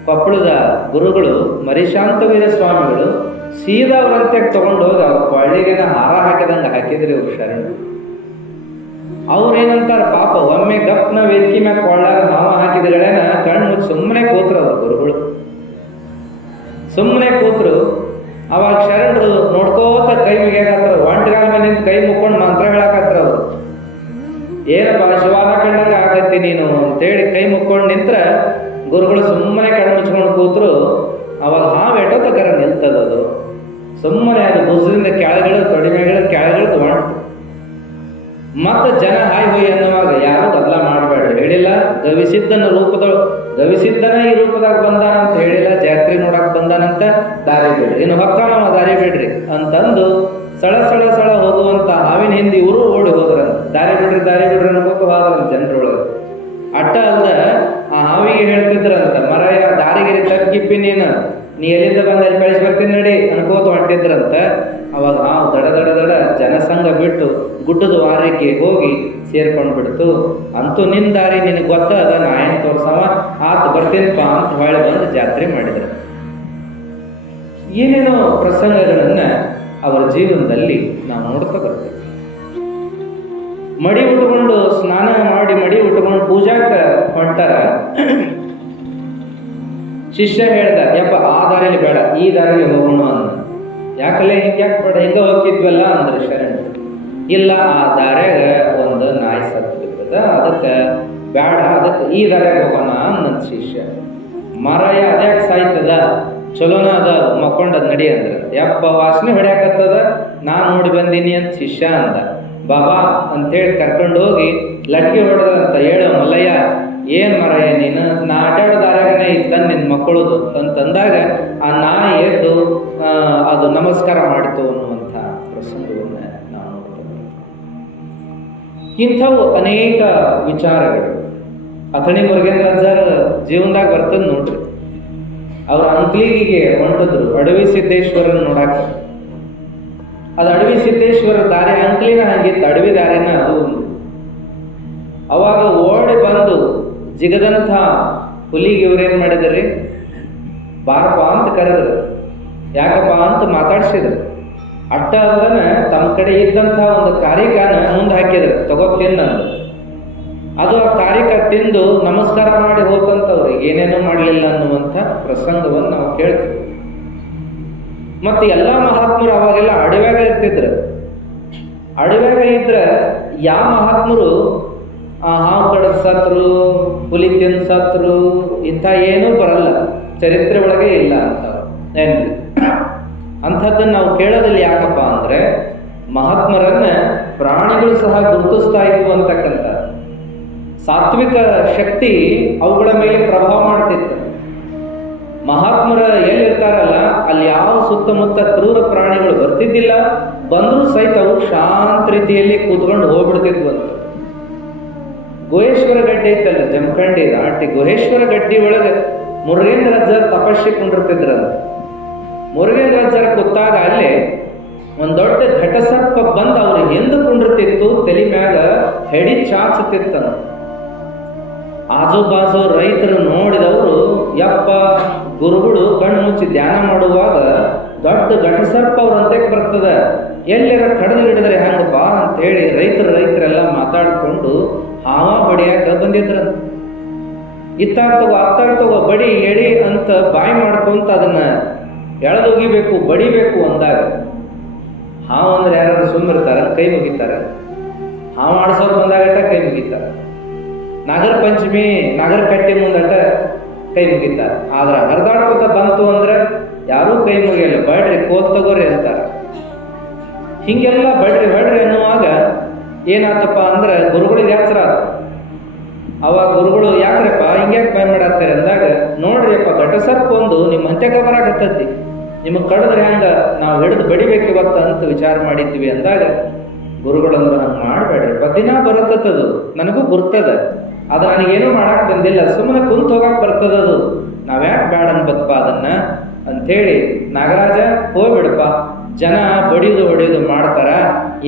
ಕೊಪ್ಪಳದ ಗುರುಗಳು ಮರಿಶಾಂತವೀರ ಸ್ವಾಮಿಗಳು ಸೀದಾ ಅವ್ರಂತ್ಯಕ್ಕೆ ತಗೊಂಡೋಗಿ ಅವ್ರ ಕೊಳ್ಳಿಗೆನ ಹಾರ ಹಾಕಿದಂಗೆ ಹಾಕಿದ್ರಿ ಅವ್ರು ಶರಣರು. ಅವ್ರೇನಂತಾರ ಪಾಪ ಒಮ್ಮೆ ಗಪ್ನ ವೇದಿಕೆ ಮ್ಯಾಗ ಕೊಳ್ಳಾಗ ಹಾವ ಹಾಕಿದಗಳೇನ ಕಣ್ಣು ಮುಚ್ಚಿ ಸುಮ್ಮನೆ ಕೂತ್ರ ಅವ್ರ ಗುರುಗಳು. ಸುಮ್ಮನೆ ಕೂತ್ರು. ಅವಾಗ ಶರಣರು ನೋಡ್ಕೋತ ಕೈ ಮುಗಿಯಾಕತ್ರ, ಒಂಟಗಾಲ ಮೇಲೆ ನಿಂತು ಕೈ ಮುಕ್ಕೊಂಡು ಮಂತ್ರ ಹೇಳಕತ್ರ. ಅವರು ಏನಪ್ಪ ಶಿವಾನ ಕಂಡಂಗೆ ಆಗತ್ತಿ ನೀನು ಅಂತೇಳಿ ಕೈ ಮುಕ್ಕೊಂಡು ನಿಂತ್ರ ಗುರುಗಳು ಸುಮ್ಮನೆ ಕಣ್ಣು ಮುಚ್ಕೊಂಡು ಕೂತ್ರು. ಅವಾಗ ಹಾವು ಕರ ನಿಲ್ತದದು. ಸುಮ್ಮನೆ ಅದು ಭುಜದಿಂದ ಕೆಳಗಿಳಿದು ತೊಡಿಮೆಗಳ ಕೆಳಗಿಳಿದು ಹೊಂಟು. ಮತ್ತು ಜನ ಹಾಯ್ ಹೋಯ್ ಅನ್ನುವಾಗ ಯಾರು ಬದಲ ಮಾಡಬೇಡ್ರಿ ಹೇಳಿಲ್ಲ. ಗವಿಸಿದ್ದನ ಈ ರೂಪದಾಗ ಬಂದಾನ ಅಂತ ಹೇಳಿಲ್ಲ. ಜಾತ್ರೆ ನೋಡಕ್ ಬಂದಾನಂತ ದಾರಿ ಬಿಡ್ರಿ, ಇನ್ನು ಹೊಕ್ಕ ನಾವು ದಾರಿ ಬಿಡ್ರಿ ಅಂತಂದು ಸಳ ಸಳ ಸಳ ಹೋಗುವಂತ ಹಾವಿನ ಹಿಂದೆ ಇವರು ಓಡಿ ಹೋದ್ರಂತ. ದಾರಿ ಬಿಡ್ರಿ ಅನ್ಕೋತ ಹೋದ್ರಂತ ಜನರೊಳಗೆ. ಅಟ್ಟ ಅಲ್ದ ಆ ಹಾವಿಗೆ ಹೇಳ್ತಿದ್ರಂತ, ಮರಯ ದಾರಿಗಿರಿ ತಗ್ಗಿಪ್ಪಿ ನೀ ಎಲ್ಲಿಂದ ಬಂದ ಅಲ್ಲಿ ಕಳಿಸಿ ಬರ್ತೀನಿ ನಡಿ ಅನ್ಕೋತ ಹೊಂಟಿದ್ರಂತ. ಅವಾಗ ಹಾವು ದಡ ದಡ ದಡ ಜನಸಂಘ ಬಿಟ್ಟು ಗುಡ್ಡದ ವಾರಕ್ಕೆ ಹೋಗಿ ಸೇರ್ಕೊಂಡು ಬಿಡ್ತು. ಅಂತೂ ನಿನ್ನ ದಾರಿ ನಿನಗೆ ಗೊತ್ತದ, ನಾ ಏನು ತೋರ್ಸವ ಆತ ಬರ್ತೀನಪ್ಪ ಅಂತ ಹೊಳೆ ಬಂದು ಜಾತ್ರೆ ಮಾಡಿದ್ರು. ಏನೇನೋ ಪ್ರಸಂಗಗಳನ್ನ ಅವರ ಜೀವನದಲ್ಲಿ ನಾವು ನೋಡ್ತಾ ಬರ್ತೇವೆ. ಮಡಿ ಉಟ್ಕೊಂಡು ಸ್ನಾನ ಮಾಡಿ ಮಡಿ ಉಟ್ಕೊಂಡು ಪೂಜಾಕ್ಕೆ ಹೊಂಟಾರ. ಶಿಷ್ಯ ಹೇಳ್ದ, ಯಪ್ಪ ಆ ದಾರಿಯಲ್ಲಿ ಬೇಡ, ಈ ದಾರಿಯಲ್ಲಿ ಹೋಗೋಣ ಅಂದ. ಯಾಕಲ್ಲ ಹಿಂಗ್ಯಾಕೆ ಬೇಡ, ಹಿಂಗ ಹೋಗ್ತಿದ್ವಲ್ಲ ಅಂದ್ರೆ ಶರಣರು. ಇಲ್ಲ, ಆ ದಾರ್ಯಾಗ ಒಂದು ನಾಯಿ ಸತ್ತು ಬಿದ್ದದ, ಅದಕ್ಕೆ ಬೇಡ, ಅದಕ್ಕೆ ಈ ದಾರ್ಯಾಗ ಹೋಗೋಣ ಅನ್ನಂತ ಶಿಷ್ಯ. ಮರಯ ಅದ್ಯಾಕೆ ಸಾಯ್ತದ, ಚಲೋನ ಅದ ಮಕ್ಕೊಂಡದ್ ನಡಿ ಅಂದ್ರ. ಯಪ್ಪ ವಾಸನೆ ಹೊಡ್ಯಾಕತ್ತದ, ನಾ ನೋಡಿ ಬಂದೀನಿ ಅಂತ ಶಿಷ್ಯ ಅಂದ. ಬಾಬಾ ಅಂತೇಳಿ ಕರ್ಕೊಂಡು ಹೋಗಿ ಲಟ್ಗೆ ಹೊಡೆದಂತ. ಹೇಳು ಮಲ್ಲಯ್ಯ, ಏನ್ ಮರಯ್ಯ ನೀನು, ನಾ ಅಡ್ಡಾಡೋ ದಾರ್ಯಾಗನೇ ಇದ್ದ ನಿನ್ನ ಮಕ್ಕಳದು ಅಂತಂದಾಗ ಆ ನಾಯಿ ಎದ್ದು ಅದು ನಮಸ್ಕಾರ ಮಾಡಿತು ಅನ್ನುವಂಥ ಪ್ರಸಂಗವನ್ನು ನಾವು ನೋಡ್ತೇವೆ. ಇಂಥವು ಅನೇಕ ವಿಚಾರಗಳು ಅಥಣಿ ಮುರುಗೇಂದ್ರಾಚಾರ್ಯ ಜೀವನದಾಗ ಬರ್ತದೆ ನೋಡ್ರಿ. ಅವ್ರ ಅಂಕ್ಲಿಗಿಗೆ ಹೊಂಟಿದ್ರು ಅಡವಿ ಸಿದ್ದೇಶ್ವರನ ನೋಡಾಕ. ಅದು ಅಡವಿ ಸಿದ್ದೇಶ್ವರ ದಾರಿ ಅಂಕ್ಲಿನ ಹಂಗಿತ್ತು, ಅಡವಿ ದಾರಿನ ಅದು. ಅವಾಗ ಓಡಿ ಬಂದು ಜಿಗದಂಥ ಹುಲಿಗೆ ಇವ್ರೇನು ಮಾಡಿದ್ರಿ, ಬಾರಪ್ಪ ಅಂತ ಕರೆದ್ರು. ಯಾಕಪ್ಪ ಅಂತ ಮಾತಾಡ್ಸಿದ್ರು. ಅಟ್ಟ ಅಲ್ಲನ ತಮ್ಮ ಕಡೆ ಇದ್ದಂಥ ಒಂದು ಕಾರಿಕಾನ ಮುಂದೆ ಹಾಕಿದ್ರು, ತಗೋತೀನಿ ಅಂದು. ಅದು ಆ ಕಾರಿಕ ತಿಂದು ನಮಸ್ಕಾರ ಮಾಡಿ ಹೋತಂತವ್ರಿಗೆ ಏನೇನೋ ಮಾಡಲಿಲ್ಲ ಅನ್ನುವಂಥ ಪ್ರಸಂಗವನ್ನು ನಾವು ಕೇಳ್ತೀವಿ. ಮತ್ತು ಎಲ್ಲ ಮಹಾತ್ಮರು ಅವಾಗೆಲ್ಲ ಅಡವ್ಯಾಗ ಇರ್ತಿದ್ರು. ಅಡವ್ಯಾಗ ಇದ್ರೆ ಯಾವ ಮಹಾತ್ಮರು ಹಾವು ಕಡದ ಸತ್ರು, ಹುಲಿ ತಿಂದು ಸತ್ರು, ಇಂಥ ಏನೂ ಬರಲ್ಲ, ಚರಿತ್ರೆ ಒಳಗೆ ಇಲ್ಲ ಅಂತ ಏನ್ರಿ. ಅಂಥದ್ದನ್ನು ನಾವು ಕೇಳೋದಿಲ್ಲ. ಯಾಕಪ್ಪ ಅಂದರೆ ಮಹಾತ್ಮರನ್ನ ಪ್ರಾಣಿಗಳು ಸಹ ಗುರುತಿಸ್ತಾ ಇತ್ತು ಅಂತಕ್ಕಂಥ ಸಾತ್ವಿಕ ಶಕ್ತಿ ಅವುಗಳ ಮೇಲೆ ಪ್ರಭಾವ ಮಾಡ್ತಿತ್ತು. ಮಹಾತ್ಮರ ಎಲ್ಲಿರ್ತಾರಲ್ಲ ಅಲ್ಲಿ ಯಾವ ಸುತ್ತಮುತ್ತ ಕ್ರೂರ ಪ್ರಾಣಿಗಳು ಬರ್ತಿದ್ದಿಲ್ಲ. ಬಂದರೂ ಸಹಿತ ಅವು ಶಾಂತ ರೀತಿಯಲ್ಲಿ ಕೂತ್ಕೊಂಡು ಹೋಗ್ಬಿಡ್ತಿದ್ವು ಅಂತ. ಗುಹೇಶ್ವರ ಗಡ್ಡೆ ಇತ್ತಲ್ಲ, ಜಮಖಂಡಿ ದಾಟಿ ಗುಹೇಶ್ವರ ಗಡ್ಡಿ ಒಳಗೆ ಮುರುಗೇಂದ್ರಾಚಾರ್ಯ ತಪಸ್ಸಿ ಕೊಂಡಿರ್ತಿದ್ರಂತ. ಮುರುಗೇಂದ್ರಾಚಾರ್ಯ ಕೂತಾಗ ಅಲ್ಲೇ ಒಂದು ದೊಡ್ಡ ಘಟಸರ್ಪ ಬಂದು ಅವ್ರು ಹಿಂದೆ ಕುಂಡಿರ್ತಿತ್ತು, ತಲೆ ಮ್ಯಾಗ ಹೆಡಿ ಚಾಚುತ್ತಿತ್ತಂತ. ಆಜು ಬಾಜು ರೈತರು ನೋಡಿದವರು, ಯಪ್ಪ ಗುರುಗಳು ಕಣ್ಣು ಮುಚ್ಚಿ ಧ್ಯಾನ ಮಾಡುವಾಗ ದೊಡ್ಡ ಘಟಸರ್ಪ ಅವ್ರ ಅಂತಕ್ಕೆ ಬರ್ತದೆ, ಎಲ್ಲರ ಕಡಿದು ಹಿಡಿದ್ರೆ ಹೆಂಗಪ್ಪ ಅಂತೇಳಿ ರೈತರೆಲ್ಲ ಮಾತಾಡಿಕೊಂಡು ಹಾವ ಬಡಿಯಾಕ ಬಂದಿದ್ರಂತ. ಇತ್ತಾಗ್ತಗೋ ಬಡಿ ಎಡಿ ಅಂತ ಬಾಯಿ ಮಾಡ್ಕೊಂತ ಅದನ್ನ ಎಳೆದೊಗಿಬೇಕು, ಬಡಿಬೇಕು ಅಂದಾಗ ಹಾವು ಅಂದ್ರೆ ಯಾರು ಸುಮ್ಮಿರ್ತಾರ, ಕೈ ಮುಗಿತಾರ. ಹಾವು ಆಡ್ಸೋರು ಬಂದಾಗಟ್ಟ ಕೈ ಮುಗಿತಾರ. ನಾಗರ ಪಂಚಮಿ ನಾಗರ ಕಟ್ಟಿ ಮುಂದಟ್ಟ ಕೈ ಮುಗಿತಾರ. ಆದ್ರೆ ಹರಿದಾಡ್ಕೊತ ಬಂತು ಅಂದ್ರೆ ಯಾರೂ ಕೈ ಮುಗಿಯಲ್ಲ, ಬಡ್ರಿ ಕೋಲ್ ತಗೋರಿ ಅಂತಾರ. ಹಿಂಗೆಲ್ಲ ಬಡ್ರಿ ಅನ್ನುವಾಗ ಏನಾತಪ್ಪ ಅಂದ್ರೆ ಗುರುಗಳಿಗೆ ಎಚ್ಚರ ಆತ. ಅವಾಗ ಗುರುಗಳು ಯಾಕ್ರಪ್ಪ ಹಿಂಗ್ಯಾಕೆ ಭಯ ಮಾಡಾಕ್ತಾರೆ ಅಂದಾಗ, ನೋಡ್ರಿಯಪ್ಪ ಘಟಸರ್ಪ ಒಂದು ನಿಮ್ಮ ಅಂತ್ಯಕ್ಕೆ ಬರಾಕತ್ತೈತಿ, ನಿಮಗೆ ಕಡಿದ್ರೆ ಹಂಗ ನಾವು ಹಿಡಿದು ಬಡಿಬೇಕು ಇವತ್ತು ಅಂತ ವಿಚಾರ ಮಾಡಿದ್ವಿ ಅಂದಾಗ ಗುರುಗಳಂದ್ರೆ ಹಂಗೆ ಮಾಡಬೇಡ್ರಿ, ದಿನ ಬರತ್ತದು, ನನಗೂ ಗುರ್ತದ, ಅದು ನನಗೇನೂ ಮಾಡಕ್ಕೆ ಬಂದಿಲ್ಲ, ಸುಮ್ಮನೆ ಕುಂತು ಹೋಗಕ್ಕೆ ಬರ್ತದದು, ನಾವ್ಯಾಕೆ ಬ್ಯಾಡ ಅನ್ಬೇಕಪ್ಪ ಅದನ್ನ ಅಂಥೇಳಿ, ನಾಗರಾಜ ಹೋಗ್ಬಿಡಪ್ಪ, ಜನ ಹೊಡಿಯೋದು ಮಾಡ್ತಾರ,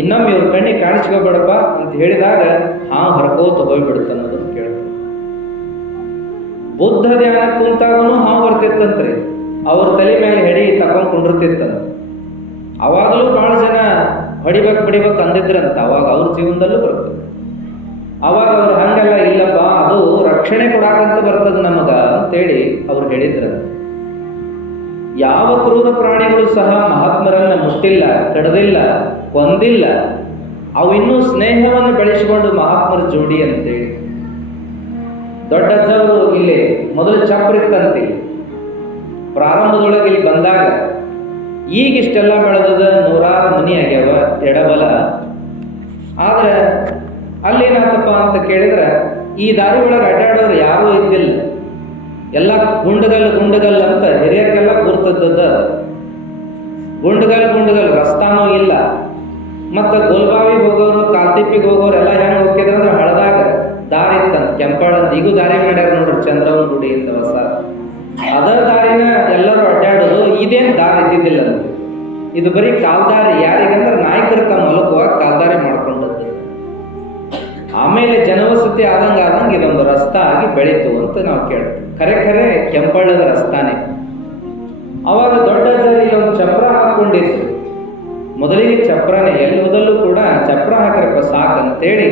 ಇನ್ನೊಮ್ಮೆ ಇವ್ರ ಕಣ್ಣಿಗೆ ಕಾಣಿಸ್ಕೋಬೇಡಪ್ಪ ಅಂತ ಹೇಳಿದಾಗ ಹಾವು ಹೊರಕೋತ ಹೋಗ್ಬಿಡುತ್ತೆ ಅನ್ನೋದನ್ನು ಕೇಳ್ತಾರೆ. ಬುದ್ಧ ಧ್ಯಾನ ಕುಂತಾಗೂ ಹಾವು ಬರ್ತಿತ್ತಂತ್ರಿ, ಅವ್ರ ತಲೆ ಮೇಲೆ ಹೆಡಿ ತಗೊಂಡು ಕುಂಡಿರ್ತಿತ್ತಂತ. ಅವಾಗಲೂ ಭಾಳ ಜನ ಬಡಿಬೇಕು ಅಂದಿದ್ರಂತ, ಅವಾಗ ಅವ್ರ ಜೀವನದಲ್ಲೂ ಬರ್ತದೆ. ಅವಾಗ ಅವ್ರು ಹಂಗೆಲ್ಲ ಇಲ್ಲಪ್ಪ, ಅದು ರಕ್ಷಣೆ ಕೊಡಾಕಂತ ಬರ್ತದೆ ನಮಗ ಅಂತೇಳಿ ಅವ್ರು ಹೇಳಿದ್ರಂತ. ಯಾವ ಕ್ರೂರ ಪ್ರಾಣಿಗಳು ಸಹ ಮಹಾತ್ಮರನ್ನ ಮುಟ್ಟಿಲ್ಲ, ಕಡದಿಲ್ಲ, ಕೊಂದಿಲ್ಲ. ಅವು ಇನ್ನೂ ಸ್ನೇಹವನ್ನು ಬೆಳೆಸಿಕೊಂಡು ಮಹಾತ್ಮರ ಜೋಡಿ ಅಂತೇಳಿ. ದೊಡ್ಡಜ್ಜವರು ಇಲ್ಲಿ ಮೊದಲು ಚಪ್ರಿತ್ತಂತೆ ಪ್ರಾರಂಭದೊಳಗೆ ಇಲ್ಲಿ ಬಂದಾಗ. ಈಗಿಷ್ಟೆಲ್ಲ ಬೆಳೆದದ, ನೂರಾರು ಮನಿ ಆಗ್ಯಾವ ಎಡಬಲ. ಆದ್ರೆ ಅಲ್ಲೇನಾತಪ್ಪ ಅಂತ ಕೇಳಿದ್ರೆ, ಈ ದಾರಿ ಒಳಗೆ ಅಡ್ಡಾಡೋರು ಯಾರೂ ಇದ್ದಿಲ್ಲ. ಎಲ್ಲ ಗುಂಡಗಲ್ ಅಂತ ಹಿರಿಯರಿಗೆಲ್ಲ ಗುರ್ತದ್ದದ. ಗುಂಡಗಲ್ ರಸ್ತಾನೂ ಇಲ್ಲ. ಮತ್ತು ಗೋಲ್ಬಾವಿಗೆ ಹೋಗೋರು, ಕಾಲ್ತಿಪ್ಪಿಗೆ ಹೋಗೋರು ಎಲ್ಲ ಹೆಂಗೆ ಹೋಗ್ತಿದ್ರು ಅಂದ್ರೆ ಹಳದಾಗ ದಾರಿ ಇತ್ತಂತ, ಕೆಂಪಾಳಂತ. ಈಗೂ ದಾರಿ ಮಾಡ್ಯಾರ ನೋಡ್ರಿ, ಚಂದ್ರವನ ಗುಡಿಯಿಂದ ಹೊಸ. ಅದ ದಾರಿನ ಎಲ್ಲರೂ ಅಡ್ಡಾಡೋದು. ಇದೇನು ದಾರಿ ಇದ್ದಿದ್ದಿಲ್ಲ ಅಂತ. ಇದು ಬರೀ ಕಾಲ್ದಾರಿ. ಯಾರಿಗಂದ್ರೆ ನಾಯಕರು ತಮ್ಮ ಹೊಲಕ್ಕುವಾಗ ಕಾಲ್ದಾರಿ ಮಾಡ್ಕೊಂಡದ್ದು. ಆಮೇಲೆ ಜನವಸತಿ ಆದಂಗೆ ಇದೊಂದು ರಸ್ತಾ ಆಗಿ ಬೆಳೀತು ಅಂತ ನಾವು ಕೇಳ್ತೀವಿ. ಖರೆ ಕೆಂಪಳ್ಳದ ರಸ್ತಾನೆ. ಅವಾಗ ದೊಡ್ಡ ಜರಿ ಒಂದು ಚಪ್ರ ಹಾಕೊಂಡಿದ್ರು. ಮೊದಲಿಗೆ ಚಪ್ರನೇ, ಎಲ್ಲಿ ಹೋದಲ್ಲೂ ಕೂಡ ಚಪ್ರ ಹಾಕ್ರಪ್ಪ ಸಾಕಂತೇಳಿ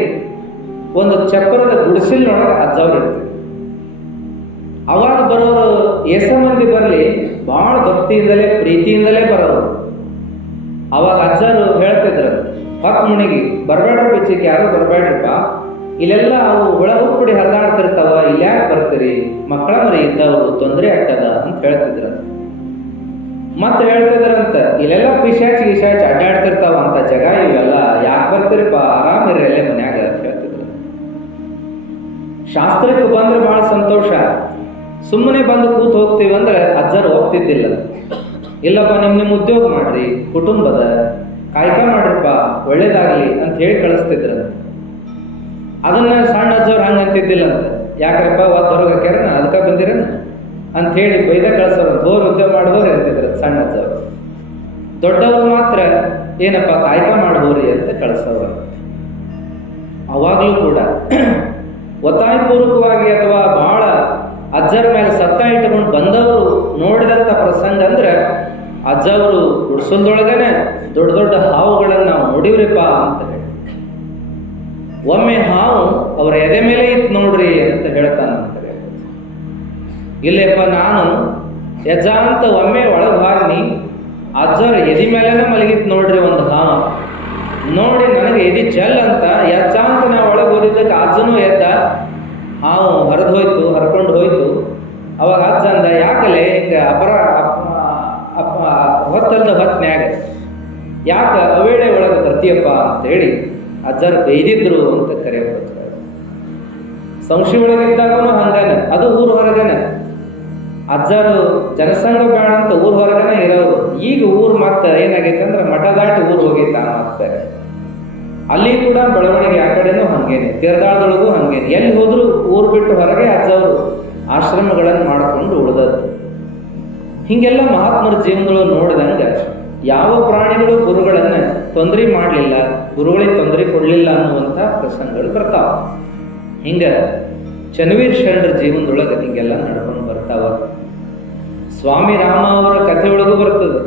ಒಂದು ಚಪ್ರದ ಗುಡಿಸಿಲೊಳಗೆ ಅಜ್ಜವ್ರು ಇರ್ತೀವಿ. ಅವಾಗ ಬರೋರು ಎಸ ಮಂದಿ ಬರಲಿ, ಭಾಳ ಭಕ್ತಿಯಿಂದಲೇ ಪ್ರೀತಿಯಿಂದಲೇ ಬರೋರು. ಅವಾಗ ಅಜ್ಜರು ಹೇಳ್ತಿದ್ರು, ಹೊತ್ತು ಮುಣಿಗಿ ಬರಬೇಡ ಬಿಚ್ಚಿಗೆ, ಯಾರು ಬರಬೇಡ್ರಿಪ್ಪ, ಇಲ್ಲೆಲ್ಲ ಅವು ಹುಳ ಹುಪ್ಪುಡಿ ಹರಿದಾಡ್ತಿರ್ತಾವ, ಇಲ್ಲಿ ಯಾಕೆ ಬರ್ತೀರಿ, ಮಕ್ಕಳ ಮರಿ ಇದ್ದವರು, ತೊಂದರೆ ಆಗ್ತದ ಅಂತ ಹೇಳ್ತಿದ್ರು. ಮತ್ತೆ ಹೇಳ್ತಿದ್ರಂತ, ಇಲ್ಲೆಲ್ಲ ಪಿಶಾಚಿ ಅಡ್ಡಾಡ್ತಿರ್ತಾವ ಅಂತ ಜಾಗ ಇವೆಲ್ಲ, ಯಾಕೆ ಬರ್ತೀರಿಪ್ಪ, ಆರಾಮಿರಿ ಅಲ್ಲೇ ಮನ್ಯಾಗ ಅಂತ ಹೇಳ್ತಿದ್ರು. ಶಾಸ್ತ್ರಕ್ಕೆ ಬಂದ್ರೆ ಬಹಳ ಸಂತೋಷ. ಸುಮ್ಮನೆ ಬಂದು ಕೂತ್ ಹೋಗ್ತೀವಿ ಅಂದ್ರೆ ಅಜ್ಜರು ಹೋಗ್ತಿದ್ದಿಲ್ಲ. ಇಲ್ಲಪ್ಪ, ನಿಮ್ಮ ಉದ್ಯೋಗ ಮಾಡ್ರಿ, ಕುಟುಂಬದ ಕಾಯ್ಕ ಮಾಡ್ರಿಪ್ಪ, ಒಳ್ಳೇದಾಗ್ಲಿ ಅಂತ ಹೇಳಿ ಕಳಿಸ್ತಿದ್ರಂತ. ಅದನ್ನ ಸಣ್ಣ ಅಜ್ಜವ್ರು ಹಂಗೆ ಅಂತಿದ್ದಿಲ್ಲ ಅಂತ. ಯಾಕ್ರಪ್ಪ ಹೊರಗೆ ಹಾಕ್ಯಾರನ, ಅದಕ್ಕೆ ಬಂದಿರನ ಅಂತ ಹೇಳಿ ಬೈದ ಕಳ್ಸೋರು. ಹೋರ್ ಉದ್ಯೋಗ ಮಾಡಿದವ್ರು ಅಂತಿದ್ರು ಸಣ್ಣ ಅಜ್ಜವ್ರು. ದೊಡ್ಡವರು ಮಾತ್ರ ಏನಪ್ಪ ಕಾಯ್ಕ ಮಾಡ್ಬೋರಿ ಅಂತ ಕಳ್ಸೋರು. ಅವಾಗಲೂ ಕೂಡ ಒತ್ತಾಯಪೂರ್ವಕವಾಗಿ ಅಥವಾ ಬಹಳ ಅಜ್ಜರ ಮೇಲೆ ಸತ್ತ ಇಟ್ಟುಕೊಂಡು ಬಂದವರು ನೋಡಿದಂಥ ಪ್ರಸಂಗ ಅಂದ್ರೆ, ಅಜ್ಜವರು ಗುಡಿಸಲ್ದೊಳಗನೆ ದೊಡ್ಡ ಹಾವುಗಳನ್ನು ನಾವು ನೋಡಿವ್ರಿಪ್ಪ ಅಂತ ಹೇಳಿ. ಒಮ್ಮೆ ಹಾವು ಅವರ ಎದೆ ಮೇಲೆ ಇತ್ತು ನೋಡ್ರಿ ಅಂತ ಹೇಳ್ತಾನಂತಾರೆ. ಇಲ್ಲಪ್ಪ, ನಾನು ಯಜ ಅಂತ ಒಮ್ಮೆ ಒಳಗೆ ಹಾಕಿ ಅಜ್ಜರ ಎದಿ ಮೇಲೆನೇ ಮಲಗಿತ್ತು ನೋಡ್ರಿ ಒಂದು ಹಾವು. ನೋಡಿ ನನಗೆ ಎದಿ ಜಲ್ ಅಂತ ಯಜ್ಜ ಅಂತ ನಾವು ಒಳಗೆ ಓದಿದ್ದಕ್ಕೆ ಅಜ್ಜನೂ ಎದ್ದ. ಹಾವು ಹರ್ಕೊಂಡು ಹೋಯ್ತು. ಅವಾಗ ಅಜ್ಜ ಅಂದ, ಯಾಕಲೆ ಹಿಂಗೆ ಹೊತ್ತಲ್ದ ಹೊತ್ನ್ಯಾಗ ಯಾಕೆ ಅವೇಳೆ ಒಳಗೆ ಬರ್ತೀಯಪ್ಪ ಅಂತೇಳಿ ಅಜ್ಜರು ಬೈದಿದ್ರು ಅಂತ ಕರೆಯಬಹುದು. ಸಂಶಯ ಒಳಗಿದ್ದಾಗೂ ಹಂಗನ, ಅದು ಊರು ಹೊರಗನ. ಅಜ್ಜರು ಜನಸಂಘ ಬೇಡ ಅಂತ ಊರು ಹೊರಗನೆ ಇರೋರು. ಈಗ ಊರು ಮತ್ತೆ ಏನಾಗೈತೆ ಅಂದ್ರೆ ಮಠ ದಾಟಿ ಊರು ಹೋಗೈತೆ ಮತ್ತೆ. ಅಲ್ಲಿ ಕೂಡ ಬೆಳವಣಿಗೆ ಆ ಕಡೆನೂ ಹಂಗೇನೆ, ತೀರ್ದಾಳದೊಳಗೂ ಹಂಗೇನೆ. ಎಲ್ಲಿ ಹೋದ್ರು ಊರು ಬಿಟ್ಟು ಹೊರಗೆ ಅಜ್ಜವರು ಆಶ್ರಮಗಳನ್ನು ಮಾಡಿಕೊಂಡು ಉಳಿದದ್ದು. ಹೀಗೆಲ್ಲ ಮಹಾತ್ಮರ ಜೀವನಗಳು ನೋಡಿದಂಗೆ ಯಾವ ಪ್ರಾಣಿಗಳು ಗುರುಗಳನ್ನು ತೊಂದರೆ ಮಾಡಲಿಲ್ಲ, ಗುರುಗಳಿಗೆ ತೊಂದರೆ ಕೊಡಲಿಲ್ಲ ಅನ್ನುವಂಥ ಪ್ರಸಂಗಗಳು ಬರ್ತಾವ. ಹಿಂಗೆ ಚನ್ನವೀರ ಶರಣರ ಜೀವನದೊಳಗೆ ಹಿಂಗೆಲ್ಲ ನಡ್ಕೊಂಡು ಬರ್ತಾವ. ಸ್ವಾಮಿ ರಾಮ ಅವರ ಕಥೆಯೊಳಗೂ ಬರ್ತದೆ.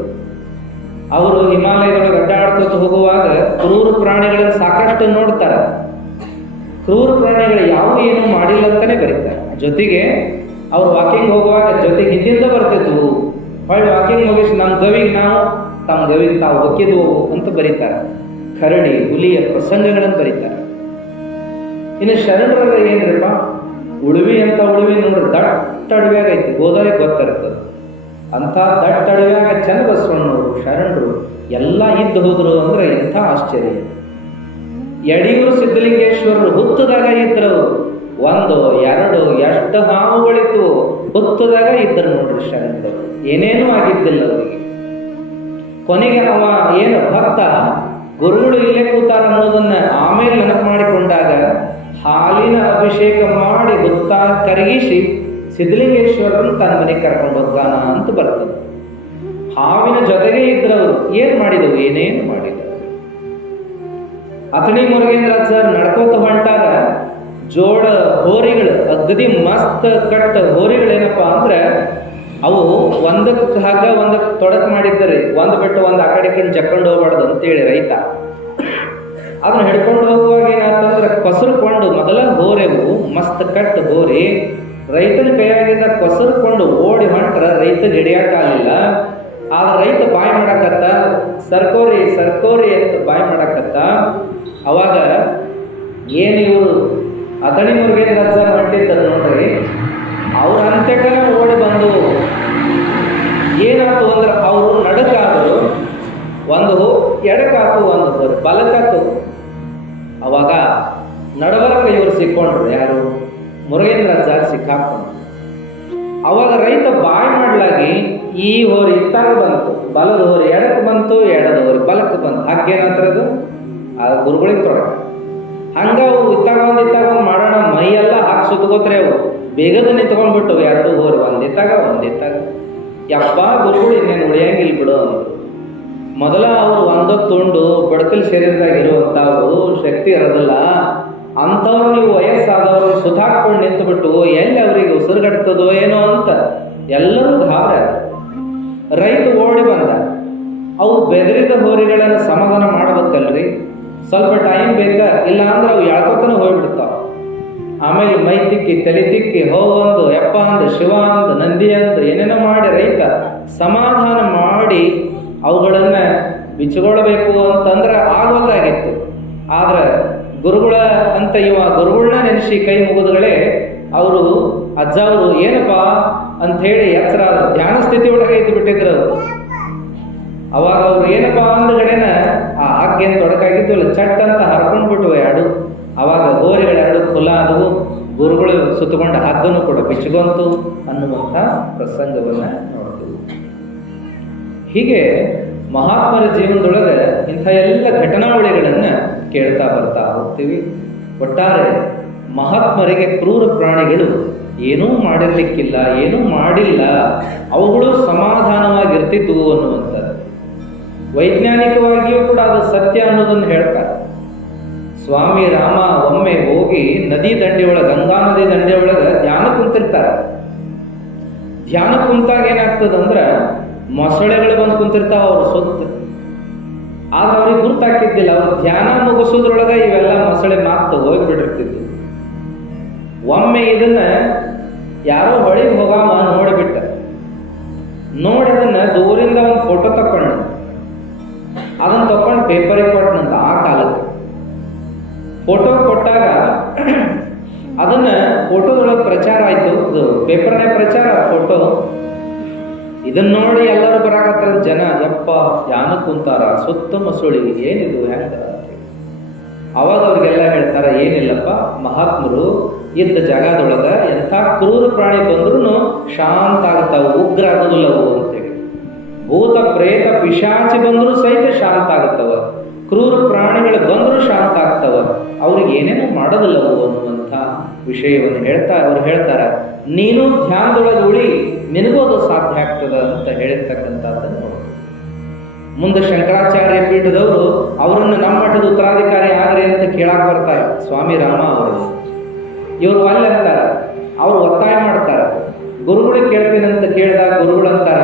ಅವರು ಹಿಮಾಲಯದೊಳಗೆ ಅಡ್ಡಾಡ್ಕೊತ ಹೋಗುವಾಗ ಕ್ರೂರ ಪ್ರಾಣಿಗಳನ್ನು ಸಾಕಷ್ಟು ನೋಡ್ತಾರೆ. ಕ್ರೂರ ಪ್ರಾಣಿಗಳು ಯಾವ ಏನೂ ಮಾಡಿಲ್ಲ ಅಂತಾನೆ ಬರೀತಾರೆ. ಜೊತೆಗೆ ಅವ್ರು ವಾಕಿಂಗ್ ಹೋಗುವಾಗ ಜೊತೆಗೆ ಹಿಂದಿಂದ ಬರ್ತಿದ್ವು. ಹೊಳ್ಳಿ ವಾಕಿಂಗ್ ಮುಗಿಸಿ ನಮ್ಮ ಗವಿಗೆ ನಾವು, ತಮ್ಮ ಗವಿಗೆ ತಾವು ಹೊಕ್ಕಿದ್ವು ಅಂತ ಬರೀತಾರೆ. ಕರಡಿ, ಹುಲಿಯ ಪ್ರಸಂಗಗಳನ್ನು ಬರೀತಾರೆ. ಇನ್ನು ಶರಣರ ಏನ್ರಪ್ಪ, ಉಳುವಿ ಅಂತ ಉಳುವಿ ನೋಡ್ರಿ, ದಟ್ಟ ಅಡವ್ಯಾಗ ಐತಿ, ಹೋದವ್ರಿಗೆ ಗೊತ್ತಿರ್ತದೆ. ಅಂಥ ದಟ್ಟ ಅಡವ್ಯಾಗ ಚನ್ನಬಸವಣ್ಣವರು ಶರಣರು ಎಲ್ಲ ಇದ್ದು ಹೋದ್ರು ಅಂದ್ರೆ ಎಂಥ ಆಶ್ಚರ್ಯ. ಯಡಿಯೂರು ಸಿದ್ಧಲಿಂಗೇಶ್ವರರು ಹುತ್ತದಾಗ ಇದ್ರವರು. 1, 2 ಎಷ್ಟು ಹಾವುಗಳಿತ್ತು, ಹುತ್ತದಾಗ ಇದ್ದರು ನೋಡ್ರಿ ಶರಣರು. ಏನೇನೂ ಆಗಿದ್ದಿಲ್ಲ ಅವರಿಗೆ. ಕೊನೆಗೆ ಅವ ಏನು ಭಕ್ತ, ಗುರುಗಳು ಇಲ್ಲೇ ಕೂತಾರ ಅನ್ನೋದನ್ನ ಆಮೇಲೆ ನೆನಪು ಮಾಡಿಕೊಂಡಾಗ ಹಾಲಿನ ಅಭಿಷೇಕ ಮಾಡಿ ಹುತ್ತ ಕರಗಿಸಿ ಸಿದ್ಧಲಿಂಗೇಶ್ವರರನ್ನು ತನ್ನ ಮನೆಗೆ ಕರ್ಕೊಂಡು ಹೋಗ್ತಾನ ಅಂತ ಬರ್ತದೆ. ಹಾವಿನ ಜೊತೆಗೆ ಇದ್ರವರು ಏನು ಮಾಡಿದವು, ಏನೇನು ಮಾಡಿದರು. ಅಥಣಿ ಮುರುಗೇಂದ್ರ ಸರ್ ನಡ್ಕೋತ ಹೊಂಟಾಗ ಜೋಡ ಹೋರಿಗಳು, ಅಗದಿ ಮಸ್ತ್ ಕಟ್ ಹೋರಿಗಳೇನಪ್ಪ ಅಂದ್ರೆ ಅವು ಒಂದಕ್ಕೆ ಹಾಗ ಒಂದಕ್ಕೆ ತೊಡಕ್ ಮಾಡಿದ್ದಾರೆ. ಒಂದು ಬಿಟ್ಟು ಒಂದು ಆ ಕಡೆ ಜಕ್ಕೊಂಡು ಹೋಗ್ಬಾರ್ದು ಅಂತೇಳಿ ರೈತ ಅದನ್ನ ಹಿಡ್ಕೊಂಡು ಹೋಗುವಾಗ ಏನಾಯ್ತಂದ್ರೆ ಕಸರುಕೊಂಡು ಮೊದಲ ಹೋರೆವು ಮಸ್ತ್ ಕಟ್ ಹೋರಿ ರೈತನ ಕೈಯಾಗಿಂದ ಕೊಸರ್ಕೊಂಡು ಓಡಿ ಹೊಂಟ್ರ ರೈತನ ಹಿಡಿಯಕ್ಕಾಗಲಿಲ್ಲ. ಆದ್ರೆ ರೈತ ಬಾಯಿ ಮಾಡಕತ್ತ, ಸರ್ಕೋರಿ ಸರ್ಕೋರಿ ಅಂತ ಬಾಯಿ ಮಾಡಕತ್ತ. ಅವಾಗ ಏನು ಇವರು ಅತಣಿ ಮುರುಗೇನ್ ರಜ ಹೊಂಟಿದ್ದರು ನೋಡ್ರಿ, ಅವ್ರ ಅಂತ್ಯಕನ ಓಡಿ ಬಂದು ಏನಾಯ್ತು ಅಂದ್ರೆ ಅವರು ನಡಕಾದ್ರು, ಒಂದು ಎಡಕಾತು, ಒಂದು ಬಲಕಾತು. ಅವಾಗ ನಡಬರಕ ಇವರು ಸಿಕ್ಕೊಂಡ್ರು, ಯಾರು ಮುರುಗೇನ್ ರಜ ಸಿಕ್ಕಾಕೊಂಡು. ಅವಾಗ ರೈತ ಬಾಯಿ ಮಾಡ್ಲಾಗಿ ಈ ಹೋರಿ ಇತ್ತಾಗ ಬಂತು, ಬಲದ ಹೋರಿ ಎಡಕ್ಕೆ ಬಂತು, ಎಡದ ಹೋರಿ ಬಲಕ್ಕೆ ಬಂತು. ಹಾಗೇನಂತರದು ಆ ಗುರುಗಳಿಗೆ ತೊಡಕ ಹಂಗ ಅವು ಇತ್ತಾಗ ಒಂದು ಮಾಡೋಣ, ಮೈಯೆಲ್ಲ ಹಾಕಿ ಸುತ್ತಗೋತ್ರೆ ಅವು ಬೇಗದ ನಿಂತ್ಕೊಂಡ್ಬಿಟ್ಟು ಎರಡು ಹೋರಿ ಒಂದಿತ್ತಾಗ ಯಪ್ಪ ಗುರುಗಳು ಇನ್ನೇನು ಉಳಿಯಂಗಿಲ್ಲ ಬಿಡು ಅಂದರು. ಮೊದಲ ಅವರು ಒಂದೊತ್ತುಂಡು ಬಡಕಲ್ ಶರೀರದಾಗ ಇರುವಂಥವು ಶಕ್ತಿ ಇರೋದಿಲ್ಲ, ಅಂಥವ್ರು ನೀವು ವಯಸ್ಸಾದವರು ಸುಧಾಕ್ಕೊಂಡು ನಿಂತುಬಿಟ್ಟು ಎಲ್ಲಿ ಅವರಿಗೆ ಉಸಿರುಗಟ್ತದೋ ಏನೋ ಅಂತ ಎಲ್ಲರೂ ಗಾಬರಿ ಆದ. ರೈತ ಓಡಿ ಬಂದ. ಅವು ಬೆದರಿದ ಹೋರಿಗಳನ್ನು ಸಮಾಧಾನ ಮಾಡ್ಬೇಕಲ್ರಿ, ಸ್ವಲ್ಪ ಟೈಮ್ ಬೇಕಾ, ಇಲ್ಲ ಅಂದ್ರೆ ಅವು ಎಳ್ಕೊತನ ಹೋಗ್ಬಿಡ್ತಾವ. ಆಮೇಲೆ ಮೈ ತಿಕ್ಕಿ ತಲೆ ತಿಕ್ಕಿ ಹೋಗಂದು ಯಪ್ಪ ಅಂದು ಶಿವ ಅಂದು ನಂದಿ ಅಂದು ಏನೇನೋ ಮಾಡಿ ರೈತ ಸಮಾಧಾನ ಮಾಡಿ ಅವುಗಳನ್ನ ಬಿಚ್ಚಿಕೊಳ್ಬೇಕು ಅಂತಂದ್ರೆ ಆಗೋದಾಗಿತ್ತು. ಆದ್ರೆ ಗುರುಗಳ ಅಂತ ಗುರುಗಳನ್ನ ನೆನೆಸಿ ಕೈ ಮುಗಿದುಗಳೇ ಅವರು ಅಜ್ಜ ಅವರು ಏನಪ್ಪ ಅಂತ ಹೇಳಿ ಎಚ್ಚರ ಧ್ಯಾನ ಸ್ಥಿತಿ ಒಳಗೆ ಇದ್ದು ಬಿಟ್ಟಿದ್ರು ಅವರು. ಅವಾಗ ಅವ್ರು ಏನಪ್ಪಾ ಅಂದಗಡೆನ ಆ ಹಾಕೇನು ತೊಡಕಾಗಿದ್ದು ಚಟ್ ಅಂತ ಹರ್ಕೊಂಡ್ಬಿಟ್ಟು ಎರಡು. ಅವಾಗ ಗೋರಿಗಳೆರಡು ಕುಲ ಆದವು, ಗುರುಗಳು ಸುತ್ತಕೊಂಡ ಹದ್ದನ್ನು ಕೂಡ ಬಿಚ್ಚುಗಂತು ಅನ್ನುವಂಥ ಪ್ರಸಂಗವನ್ನ ನೋಡ್ತೀವಿ. ಹೀಗೆ ಮಹಾತ್ಮರ ಜೀವನದೊಳಗೆ ಇಂಥ ಎಲ್ಲ ಘಟನಾವಳಿಗಳನ್ನ ಕೇಳ್ತಾ ಬರ್ತಾ ಹೋಗ್ತೀವಿ. ಒಟ್ಟಾರೆ ಮಹಾತ್ಮರಿಗೆ ಕ್ರೂರ ಪ್ರಾಣಿಗಳು ಏನೂ ಮಾಡಿರ್ಲಿಕ್ಕಿಲ್ಲ, ಏನೂ ಮಾಡಿಲ್ಲ, ಅವುಗಳು ಸಮಾಧಾನವಾಗಿರ್ತಿದ್ವು ಅನ್ನುವಂಥದ್ದು. ವೈಜ್ಞಾನಿಕವಾಗಿಯೂ ಕೂಡ ಅದು ಸತ್ಯ ಅನ್ನೋದನ್ನು ಹೇಳ್ತಾರೆ. ಸ್ವಾಮಿ ರಾಮ ಒಮ್ಮೆ ಹೋಗಿ ನದಿ ದಂಡೆ ಒಳಗೆ, ಗಂಗಾ ನದಿ ದಂಡೆ ಒಳಗೆ ಧ್ಯಾನ ಕುಂತಿರ್ತಾರೆ. ಧ್ಯಾನ ಕುಂತಾಗ ಏನಾಗ್ತದಂದ್ರೆ ಮೊಸಳೆಗಳು ಬಂದು ಕುಂತಿರ್ತಾವ ಅವ್ರ ಸುತ್ತ. ಆದ್ರೆ ಅವ್ರಿಗೆ ಗುರ್ತಾಕಿದ್ದಿಲ್ಲ, ಅವ್ರು ಧ್ಯಾನ ಮುಗಿಸೋದ್ರೊಳಗೆ ಇವೆಲ್ಲ ಮೊಸಳೆ ಮಾತು ಹೋಗಿಬಿಟ್ಟಿರ್ತಿದ್ವು. ಒಮ್ಮೆ ಇದನ್ನ ಯಾರೋ ಹೊಳಿಗೆ ಹೋಗಾಮ ನೋಡಿಬಿಟ್ಟ. ನೋಡಿದನ್ನ ದೂರಿಂದ ಒಂದು ಫೋಟೋ ತಕೊಂಡು ಅದನ್ನ ತಕೊಂಡು ಪೇಪರಿಗೆ ಕೊಟ್ಟನಂತ. ಆ ಕಾಲಕ್ಕೆ ಫೋಟೋ ಕೊಟ್ಟಾಗ ಅದನ್ನ ಫೋಟೋದೊಳಗೆ ಪ್ರಚಾರ ಆಯ್ತು, ಅದು ಪೇಪರ್ನೇ ಪ್ರಚಾರ ಫೋಟೋ. ಇದನ್ನ ನೋಡಿ ಎಲ್ಲರೂ ಬರಾಕತ್ತಾರ ಜನ, ಯಪ್ಪ ಧ್ಯಾನ ಕುಂತಾರ ಸುತ್ತ ಮಸುಳಿ, ಏನಿದು ಹೆಂಗ. ಅವಾಗ ಅವ್ರಿಗೆಲ್ಲ ಹೇಳ್ತಾರ, ಏನಿಲ್ಲಪ್ಪ ಮಹಾತ್ಮರು ಇದ್ದ ಜಾಗದೊಳಗ ಎಂಥ ಕ್ರೂರ ಪ್ರಾಣಿ ಬಂದ್ರೂ ಶಾಂತ ಆಗ್ತಾವ, ಉಗ್ರ ಆಗೋದಿಲ್ಲ ಅವು ಅಂತೇಳಿ. ಭೂತ ಪ್ರೇತ ಪಿಶಾಚಿ ಬಂದರೂ ಸಹಿತ ಶಾಂತ ಆಗ್ತವ, ಕ್ರೂರ ಪ್ರಾಣಿಗಳು ಬಂದರೂ ಶಾಂತ ಆಗ್ತವ, ಅವ್ರಿಗೆ ಏನೇನೋ ಮಾಡೋದಿಲ್ಲವು ಅನ್ನುವಂಥ ವಿಷಯವನ್ನು ಅವ್ರು ಹೇಳ್ತಾರ. ನೀನು ಧ್ಯಾನದೊಳಗೆ ಉಳಿ, ನಿನಗೂ ಅದು ಸಾಧ್ಯ ಆಗ್ತದ ಅಂತ ಹೇಳಿರ್ತಕ್ಕಂಥದ್ದನ್ನು ನೋಡಿ. ಮುಂದೆ ಶಂಕರಾಚಾರ್ಯ ಪೀಠದವರು ಅವರನ್ನು ನಮ್ಮ ಮಠದ ಉತ್ತರಾಧಿಕಾರಿ ಆಗ್ರಿ ಅಂತ ಕೇಳಾಕ್ ಬರ್ತಾರೆ ಸ್ವಾಮಿ ರಾಮ ಅವರು. ಇವರು ಅಲ್ಲಿ ಅಂತಾರ, ಅವ್ರು ಒತ್ತಾಯ ಮಾಡ್ತಾರ. ಗುರುಗಳಿಗೆ ಕೇಳ್ತೀನಿ ಅಂತ ಕೇಳಿದಾಗ ಗುರುಗಳು ಅಂತಾರ,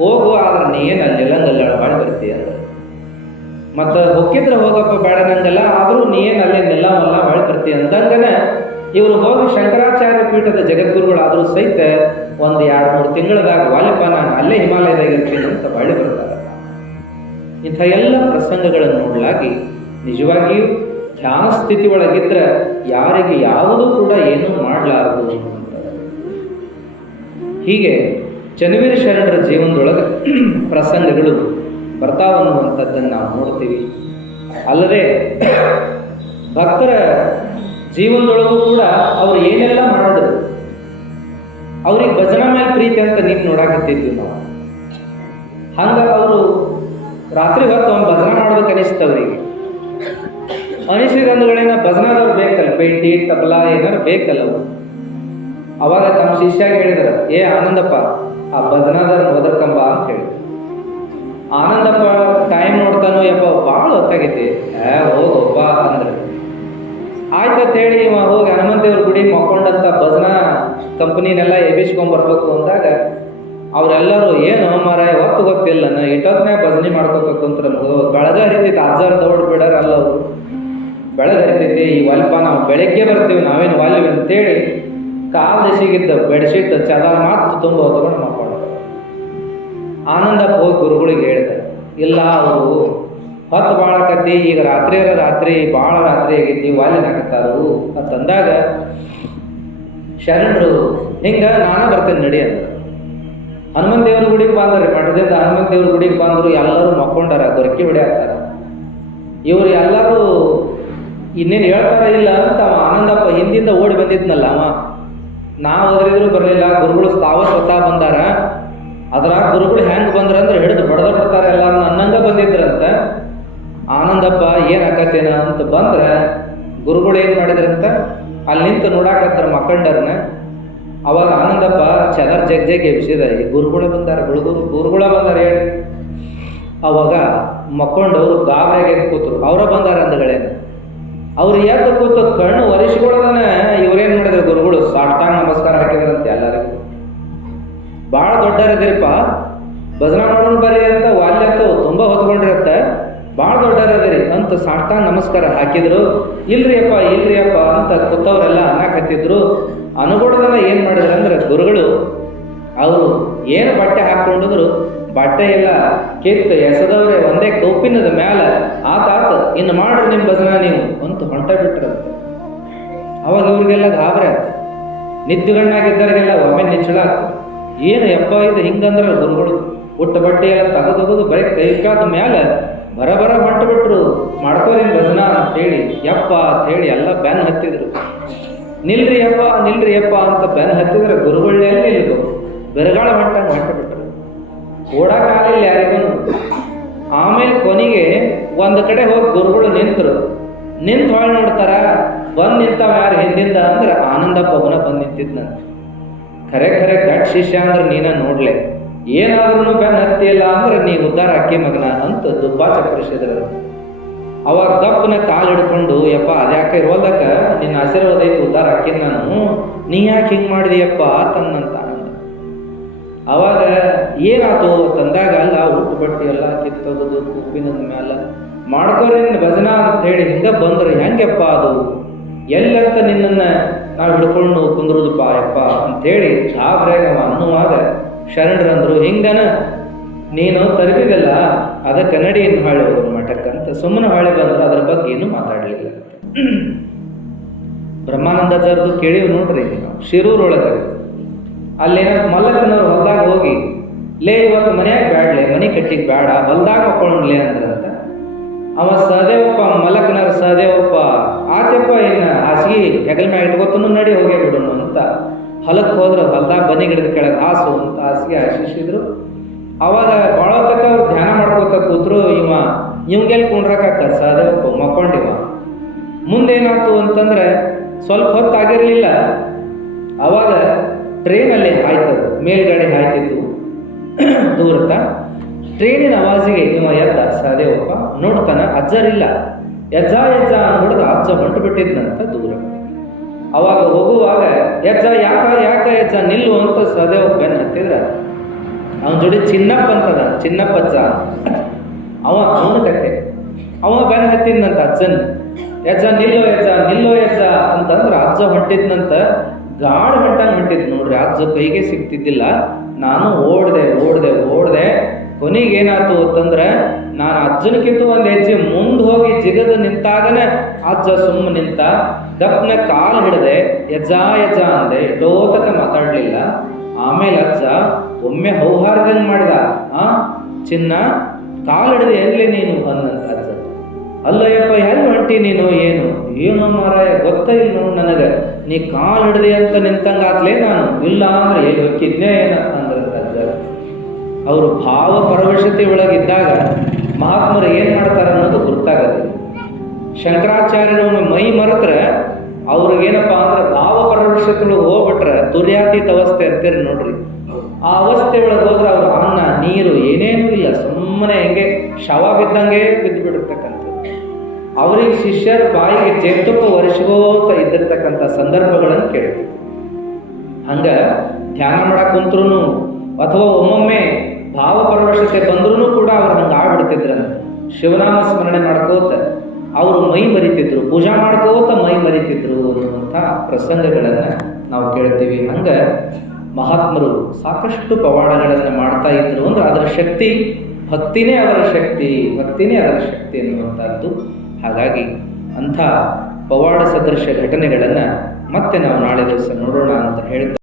ಹೋಗು, ಆದ್ರೆ ನೀ ಏನು ಅಲ್ಲೆಲ್ಲಂಗಲ್ಲ ಬಾಳಿ ಬರ್ತೀಯ ಅಂತ. ಮತ್ತು ಹೊಕ್ಕಿದ್ರೆ ಹೋಗಪ್ಪ ಬೇಡ ನಂಗಲ್ಲ, ಆದರೂ ನೀ ಏನು ಅಲ್ಲೆಲ್ಲ ಬಾಳಿ ಬರ್ತೀಯ ಅಂದಂಗನ ಇವರು ಹೋಗಿ ಶಂಕರಾಚಾರ್ಯ ಪೀಠದ ಜಗದ್ಗುರುಗಳಾದರೂ ಸಹಿತ ಒಂದು 2-3 ತಿಂಗಳದಾಗ ವಾಲಿಪ ನಾನು ಅಲ್ಲೇ ಹಿಮಾಲಯದಾಗ ಇರ್ತೀನಿ ಅಂತ ಬಾಳಿ ಬರ್ತಾರೆ. ಇಂಥ ಎಲ್ಲ ಪ್ರಸಂಗಗಳನ್ನು ನೋಡಲಾಗಿ ನಿಜವಾಗಿಯೂ ಧ್ಯಾನ ಸ್ಥಿತಿ ಒಳಗಿದ್ರೆ ಯಾರಿಗೆ ಯಾವುದೂ ಕೂಡ ಏನೂ ಮಾಡಲಾರದು ಅಂತ. ಹೀಗೆ ಚನ್ನವೀರ ಶರಣರ ಜೀವನದೊಳಗೆ ಪ್ರಸಂಗಗಳು ಬರ್ತಾವನ್ನುವಂಥದ್ದನ್ನು ನಾವು ನೋಡ್ತೀವಿ. ಅಲ್ಲದೆ ಭಕ್ತರ ಜೀವನದೊಳಗೂ ಕೂಡ ಅವರು ಏನೆಲ್ಲ ಮಾಡಿದ್ರು. ಅವ್ರಿಗೆ ಭಜನಾ ಮೇಲೆ ಪ್ರೀತಿ ಅಂತ ನೀವು ನೋಡಾಕತ್ತಿದ್ವಿ ನಾವು. ಹಂಗ ಅವರು ರಾತ್ರಿ ಹೊತ್ತು ಒಂದು ಭಜನಾ ಮಾಡ್ಬೇಕು ಅನಿಸ್ತವ್ರಿಗೆ. ಅನಿಸಿದಂದುಗಳೇನ ಭಜನಾದವ್ರು ಬೇಕಲ್ಲ, ಪೇಟಿ ತಬಲಾ ಏನಾರು ಬೇಕಲ್ಲ ಅವರು. ಅವಾಗ ತಮ್ಮ ಶಿಷ್ಯಾಗ ಹೇಳಿದ್ರು, ಏ ಆನಂದಪ್ಪ ಆ ಭಜನಾದವ್ರನ್ನ ಒದರ್ಕಂಬ ಅಂತ ಹೇಳಿ. ಆನಂದಪ್ಪ ಟೈಮ್ ನೋಡ್ತಾನೋ, ಯಪ್ಪ ಭಾಳ ಹೊತ್ತಾಗೈತಿ, ಹೋಗಪ್ಪ ಅಂದ್ರೆ ಆಯ್ತಂತ ಹೇಳಿ ಇವ ಹೋಗಿ ಹನುಮಂತೇವ್ರ ಗುಡಿ ಮಕ್ಕೊಂಡಂತ ಭಜನಾ ಕಂಪ್ನಿನೆಲ್ಲ ಎಬ್ಬಿಸ್ಕೊಂಡ್ಬರ್ಬೇಕು ಅಂದಾಗ ಅವರೆಲ್ಲರೂ ಏನು ಮಾರಾಯ ಹೊತ್ತು ಗೊತ್ತಿಲ್ಲ, ಇಟ್ಟೊತ್ತನ್ಯಾಗ ಭಜನೆ ಮಾಡ್ಕೊತ ಕುಂತ್ರ ಬೆಳಗ್ಗೆ ಹರಿತೈತಿ, ಅಜ್ಜಾರ ದೌಡ್ ಬಿಡಾರ ಅಲ್ಲ ಅವರು. ಬೆಳಗ್ಗೆ ಹರಿತೈತಿ, ಈ ವಾಲ್ಪ ನಾವು ಬೆಳಗ್ಗೆ ಬರ್ತೀವಿ, ನಾವೇನು ವಾಲ್ವಿ ಅಂತೇಳಿ ಕಾಲು ದಶಿಗಿದ್ದ ಬೆಡ್ಶೀಟ್ ಚದ ಮಾತು ತುಂಬ ಹೊತ್ಕೊಂಡು ಮಕ್ಕಳು. ಆನಂದಪ್ಪ ಹೋಗಿ ಗುರುಗಳಿಗೆ ಹೇಳಿದೆ, ಇಲ್ಲ ಅವರು ಹೊತ್ತು ಭಾಳಕತ್ತಿ, ಈಗ ರಾತ್ರಿ ಭಾಳ ರಾತ್ರಿ ಆಗೈತಿ, ವಾಲಿನಾಕತ್ತಾರು ಅಂತಂದಾಗ ಶರಣರು ಹಿಂಗೆ ನಾನೇ ಬರ್ತೇನೆ ನಡಿ ಅಂತ. ಹನುಮಂತ ದೇವ್ರ ಗುಡಿಗೆ ಬಂದ್ರಿ, ಮಠದಿಂದ ಹನುಮಂತ ದೇವ್ರ ಗುಡಿಗೆ ಬಂದರು, ಎಲ್ಲರೂ ಮಕ್ಕೊಂಡಾರ, ಗೊರಕೆ ಹೊಡೆಯಾಕ್ತಾರ. ಇವರು ಎಲ್ಲರೂ ಇನ್ನೇನು ಹೇಳ್ತಾರ ಇಲ್ಲ ಅಂತ ಅವ ಆನಂದಪ್ಪ ಹಿಂದಿಂದ ಓಡಿ ಬಂದಿದ್ನಲ್ಲ, ನಾವು ಓದ್ರಿದ್ರು ಬರಲಿಲ್ಲ, ಗುರುಗಳು ಸ್ವತಃ ಬಂದಾರ. ಅದ್ರಾಗ ಗುರುಗಳು ಹೆಂಗೆ ಬಂದ್ರಂದ್ರೆ ಹಿಡಿದು ಬಡ್ದ ಬಿಡ್ತಾರೆ ಎಲ್ಲರೂ ಅನ್ನಂಗ ಬಂದಿದ್ರಂತ. ಆನಂದಪ್ಪ ಏನು ಆಕತ್ತೇನ ಅಂತ ಬಂದ್ರೆ ಗುರುಗಳು ಏನು ಮಾಡಿದ್ರಂತ ಅಲ್ಲಿ ನಿಂತು ನೋಡಾಕತ್ತಾರ ಮಕ್ಕಂಡರ್ನ. ಅವಾಗ ಆನಂದಪ್ಪ ಚದರ್ ಜಗ್ ಎಬ್ಸಿದ, ಈ ಗುರುಗಳು ಬಂದಾರ ಹೇಳಿ. ಅವಾಗ ಮಕ್ಕೊಂಡವ್ರು ಗಾಬರಿಯಾಗಿ ಎದ್ದು ಕೂತರು, ಅವರ ಬಂದಾರ ಅಂದಗಳೇನು. ಅವ್ರು ಎದ್ದು ಕೂತು ಕಣ್ಣು ಒರೆಸಿಕೊಳ್ಳೋದನ್ನ ಇವ್ರೇನು ಮಾಡಿದ್ರು, ಗುರುಗಳು ಸಾಷ್ಟಾಂಗ ನಮಸ್ಕಾರ ಹಾಕಿದ್ರಂತೆ ಎಲ್ಲರಿಗೂ. ಭಾಳ ದೊಡ್ಡರಿದಿರಿಪ್ಪ, ಭಜನಾ ಮಾಡೋಣ ಬರ್ರಿ ಅಂತ ವಾಲ್ಯ ಅಂತ ತುಂಬ ಹೊತ್ಕೊಂಡಿರತ್ತೆ, ಭಾಳ ದೊಡ್ಡರದಿರಿ ಅಂತ ಸಾಷ್ಟಾಂಗ ನಮಸ್ಕಾರ ಹಾಕಿದ್ರು. ಇಲ್ರಿ ಅಪ್ಪ ಅಂತ ಕೂತವ್ರೆಲ್ಲ ಅನ್ನಕತ್ತಿದ್ರು. ಅನುಗುಣದನ್ನ ಏನು ಮಾಡಿದ್ರು ಅಂದ್ರೆ ಗುರುಗಳು ಅವರು ಏನು ಬಟ್ಟೆ ಹಾಕ್ಕೊಂಡಿದ್ರು, ಬಟ್ಟೆ ಎಲ್ಲ ಕಿತ್ತು ಎಸದವ್ರೆ ಒಂದೇ ಕೌಪಿನದ ಮ್ಯಾಲೆ ಆತ ಇನ್ನು ಮಾಡ್ರಿ ನಿಮ್ಮ ಭಜನಾ ನೀವು ಅಂತ ಹೊಂಟ ಬಿಟ್ರು. ಅವಾಗ ಇವ್ರಿಗೆಲ್ಲ ಗಾಬರಿ ಆಯ್ತು, ನಿದ್ದುಗಣ್ಣಾಗಿದ್ದವ್ರಿಗೆಲ್ಲ ಒಮ್ಮೆ ನಿಚ್ಚಳ ಆಗ್ತದೆ. ಏನು ಯಪ್ಪ ಇದು ಹಿಂಗಂದ್ರೆ ಗುರುಗಳು ಉಟ್ಟ ಬಟ್ಟೆ ಎಲ್ಲ ತೆಗೆದು ಬರೀ ಕೈ ಕಾದ ಮ್ಯಾಲೆ ಬರ ಹೊಂಟು ಬಿಟ್ರು, ಮಾಡ್ಕೋರಿ ಭಜನಾ ಅಂತೇಳಿ ಯಪ್ಪ ಅಂತೇಳಿ ಎಲ್ಲ ಬೆನ್ ಹತ್ತಿದ್ರು. ನಿಲ್ರಿ ಯಪ್ಪ ಅಂತ ಬೆನ್ ಹತ್ತಿದ್ರೆ ಗುರುಗಳನ್ನೇ ನಿಲ್ಬೇಕು, ಬೆರಗಾಳ ಹೊಂಟಂಗೆ ಹೊಂಟು ಬಿಟ್ರು. ಓಡಕ್ಕಾಗಲಿಲ್ಲ ಯಾರಿಗೂ. ಆಮೇಲೆ ಕೊನೆಗೆ ಒಂದು ಕಡೆ ಹೋಗಿ ಗುರುಗಳು ನಿಂತರು. ನಿಂತು ಹೊಳ್ ನೋಡ್ತಾರ, ಬಂದು ನಿಂತಾವ ಯಾರು ಹಿಂದಿಂದ ಅಂದ್ರೆ ಆನಂದಪ್ಪ ಅವನ ಬಂದು ನಿಂತಿದ್ನಂತ. ಖರೆ ಗಟ್ ಶಿಷ್ಯ ಅಂದ್ರೆ ನೀನ ನೋಡ್ಲೆ, ಏನಾದ್ರೂ ಬೆನ್ ಹತ್ತಿಲ್ಲ ಅಂದ್ರೆ ನೀ ಉದ್ಧಾರ ಅಕ್ಕಿ ಮಗನ ಅಂತ ದುಬ್ಬಾ ಚಪ್ಪರಿಸಿದ್ರು. ಅವಾಗ ಗಪ್ಪನ ಕಾಲು ಹಿಡ್ಕೊಂಡು, ಯಪ್ಪ ಅದ್ಯಾಕೆ ಇರೋದಕ್ಕ ನಿನ್ನ ಆಶೀರ್ವಾದ ಐತಿ, ಉದ್ಧಾರ ಅಕ್ಕಿನ ನಾನು, ನೀ ಯಾಕೆ ಹಿಂಗೆ ಮಾಡಿದೆಯಪ್ಪ ತನ್ನಂತ ಆನಂದ. ಅವಾಗ ಏನಾಯ್ತು ತಂದಾಗ ಅಲ್ಲ ಉಟ್ಟು ಬಟ್ಟೆ ಎಲ್ಲ ಕಿತ್ತೋದು ಕುಪ್ಪಿನದ ಮ್ಯಾಲ ಮಾಡ್ಕೋರಿ ಭಜನಾ ಅಂತ ಹೇಳಿ ಹಿಂಗೆ ಬಂದ್ರೆ ಹೆಂಗೆಪ್ಪ ಅದು ಎಲ್ಲಂತ ನಿನ್ನನ್ನು ನಾವು ಹಿಡ್ಕೊಂಡು ಕುಂದ್ರದಪ್ಪ ಯಪ್ಪ ಅಂಥೇಳಿ ಗಾಬರಿಯಾಗ ಅನ್ನುವಾಗ ಶರಣರಂದ್ರು, ಹಿಂಗನ ನೀನು ತರಬಿದಲ್ಲ ಅದಕ್ಕೆ ನಡಿ ಇನ್ನು ಹಾಳೆ ಹೋಗೋದು ಮಠಕ್ಕಂತ ಸುಮ್ಮನೆ ಹಾಳೆ ಬಂದ್ರೆ ಅದ್ರ ಬಗ್ಗೆ ಏನು ಮಾತಾಡಲಿಲ್ಲ. ಬ್ರಹ್ಮಾನಂದಾಚಾರ್ಯದು ಕೇಳಿವ್ ನೋಡ್ರಿ, ನಾವು ಶಿರೂರೊಳಗೆ ಅಲ್ಲೇನ ಮಲ್ಲಕ್ಕನವ್ರು ಹೊಲ್ದಾಗ ಹೋಗಿ, ಲೇ ಇವತ್ತು ಮನ್ಯಾಗ ಬ್ಯಾಡ್ಲೆ, ಮನೆ ಕಟ್ಟಿಗೆ ಬೇಡ, ಹೊಲ್ದಾಗ ಮಕ್ಕೊಳ್ಳೇ ಅಂದ್ರಂತ. ಅವ ಸಹದೇವಪ್ಪ ಮಲ್ಲಕ್ಕನವ್ರ ಸಹದೇವಪ್ಪ ಆತಪ್ಪ ಇನ್ನು ಹಾಸಿಗೆ ಹೆಗಲ ಮ್ಯಾಗ ಇಟ್ಕೊತನು ನಡಿ ಹೋಗೇ ಬಿಡೋಣ ಅಂತ ಹೊಲಕ್ಕೆ ಹೋದ್ರೆ ಹೊಲ್ದಾಗ ಬನ್ನಿ ಗಿಡದ ಕೆಳಗೆ ಹಾಸು ಅಂತ ಹಾಸಿಗೆ ಆಶಿಸಿದ್ರು. ಅವಾಗ ಭಾಳ ತಕ್ಕ ಅವ್ರು ಧ್ಯಾನ ಮಾಡ್ಕೋತ ಕೂತ್ರು. ಇವಂಗೆಲ್ಲಿ ಕುಂಡ್ರಕ್ಕಾಕ ಸಹದೇವಪ್ಪ ಮಕ್ಕೊಂಡಿವ. ಮುಂದೇನಾಯ್ತು ಅಂತಂದ್ರೆ ಸ್ವಲ್ಪ ಹೊತ್ತಾಗಿರಲಿಲ್ಲ, ಅವಾಗ ಟ್ರೈನಲ್ಲಿ ಹಾಯ್ತದ, ಮೇಲ್ಗಡೆ ಹಾಯ್ತಿತ್ತು ದೂರತ್ತ. ಟ್ರೈನಿನ ಆವಾಜಿಗೆ ಇವ ಎದ್ದ ಸಹದೇವಪ್ಪ, ನೋಡ್ತಾನ ಅಜ್ಜರಿಲ್ಲ. ಯಜ್ಜ ನೋಡಿದ ಅಜ್ಜ ಹೊಂಟು ಬಿಟ್ಟಿದ್ನಂತ ದೂರ. ಅವಾಗ ಹೋಗುವಾಗ ಯಜ್ಜ ಯಾಕ ಯಜ್ಜ ನಿಲ್ಲು ಅಂತ ಸಹದೇವಪ್ಪ ಬೆನ್ನ ಹತ್ತಿದ್ರ. ಅವನ ಜೋಡಿ ಚಿನ್ನಪ್ಪ ಅಂತದ, ಚಿನ್ನಪ್ಪಜ್ಜ ಅವನ ಕತೆ. ಅವ ಬೆನ್ನ ಹತ್ತಿದ್ನಂತ ಅಜ್ಜನ್. ಯಜ್ಜ ನಿಲ್ಲೋ ಯಜ್ಜ ಅಂತಂದ್ರೆ ಅಜ್ಜ ಹೊಂಟಿದ್ನಂತ. ಗಾಳಿ ಹೊಂಟಿದ್ ನೋಡ್ರಿ, ಅಜ್ಜ ಕೈಗೆ ಸಿಗ್ತಿದ್ದಿಲ್ಲ. ನಾನು ಓಡ್ದೆ ಕೊನೆಗೇನಾಯ್ತು ಅಂತಂದ್ರೆ ನಾನು ಅಜ್ಜನಕ್ಕಿಂತ ಒಂದು ಹೆಜ್ಜೆ ಮುಂದೆ ಹೋಗಿ ಜಿಗದು ನಿಂತಾಗನೆ ಅಜ್ಜ ಸುಮ್ಮ ನಿಂತ. ಗಪ್ನ ಕಾಲು ಹಿಡ್ದೆ ಯಜ್ಜ ಅಂದೆ, ಟೋತಕ ಮಾತಾಡ್ಲಿಲ್ಲ. ಆಮೇಲೆ ಅಜ್ಜ ಒಮ್ಮೆ ಹೌಹಾರ್ದಂಗೆ ಮಾಡಿದ, ಚಿನ್ನ ಕಾಲು ಹಿಡ್ದೆ ಎಲ್ಲಿ ನೀನು ಅನ್ನಂತ ಅಜ್ಜ. ಅಲ್ಲಯ್ಯಪ್ಪ ಎಲ್ಲಿ ಹೊಂಟಿ ನೀನು, ಏನು ಮಾರಾಯ ಗೊತ್ತ ಇಲ್ಲ ನೋಡು ನನಗೆ, ನೀ ಕಾಲು ಹಿಡ್ದೆ ಅಂತ ನಿಂತಂಗಾತ್ಲೇ ನಾನು, ಇಲ್ಲ ಅಂದ್ರೆ ಎಲ್ಲಿ ಹೊಕ್ಕಿದ್ನೇ ಏನಂತಂದ್ರಂತ ಅಜ್ಜ. ಅವರು ಭಾವ ಪರವಶತೆ ಒಳಗಿದ್ದಾಗ ಮಹಾತ್ಮರು ಏನು ಮಾಡ್ತಾರೆ ಅನ್ನೋದು ಗೊತ್ತಾಗತ್ತೆ. ಶಂಕರಾಚಾರ್ಯರು ಮೈ ಮರೆತ್ರೆ ಅವ್ರಿಗೇನಪ್ಪ ಅಂದ್ರೆ ಭಾವ ಪರವಶತೆ ಒಳಗೆ ಹೋಗ್ಬಿಟ್ರೆ ತುರ್ಯಾತೀತ ಅವಸ್ಥೆ ಅಂತೀರಿ ನೋಡ್ರಿ. ಆ ಅವಸ್ಥೆ ಒಳಗೆ ಹೋದ್ರೆ ಅವ್ರ ಅನ್ನ ನೀರು ಏನೇನೂ ಇಲ್ಲ, ಸುಮ್ಮನೆ ಹೆಂಗೆ ಶವ ಬಿದ್ದಂಗೆ ಬಿದ್ದು ಬಿಡಿರ್ತಕ್ಕಂಥದ್ದು. ಅವ್ರಿಗೆ ಶಿಷ್ಯರ ಬಾಯಿಗೆ ಜೇತುಪ್ಪ ವರ್ಷಗೋತ ಇದ್ದಿರ್ತಕ್ಕಂಥ ಸಂದರ್ಭಗಳನ್ನು ಕೇಳ್ತೀವಿ. ಹಂಗ ಧ್ಯಾನ ಮಾಡಕ್ ಕುಂತ್ರು ಅಥವಾ ಒಮ್ಮೊಮ್ಮೆ ಭಾವ ಪರವಶತೆ ಬಂದ್ರೂ ಕೂಡ ಅವ್ರು ಹಂಗೆ ಆಗ್ಬಿಡ್ತಿದ್ರಂತ. ಶಿವನಾಮ ಸ್ಮರಣೆ ಮಾಡ್ಕೋತ ಅವರು ಮೈ ಮರಿತಿದ್ರು, ಪೂಜಾ ಮಾಡ್ಕೋತ ಮೈ ಮರಿತಿದ್ರು ಅನ್ನುವಂಥ ಪ್ರಸಂಗಗಳನ್ನು ನಾವು ಕೇಳ್ತೀವಿ. ಹಂಗೆ ಮಹಾತ್ಮರು ಸಾಕಷ್ಟು ಪವಾಡಗಳನ್ನು ಮಾಡ್ತಾ ಇದ್ರು ಅಂದ್ರೆ ಅದರ ಶಕ್ತಿ ಭಕ್ತಿನೇ ಅದರ ಶಕ್ತಿ, ಭಕ್ತಿನೇ ಅದರ ಶಕ್ತಿ ಎನ್ನುವಂಥದ್ದು. ಹಾಗಾಗಿ ಅಂಥ ಪವಾಡ ಸದೃಶ ಘಟನೆಗಳನ್ನು ಮತ್ತೆ ನಾವು ನಾಳೆ ದಿವಸ ನೋಡೋಣ ಅಂತ ಹೇಳ್ತಾ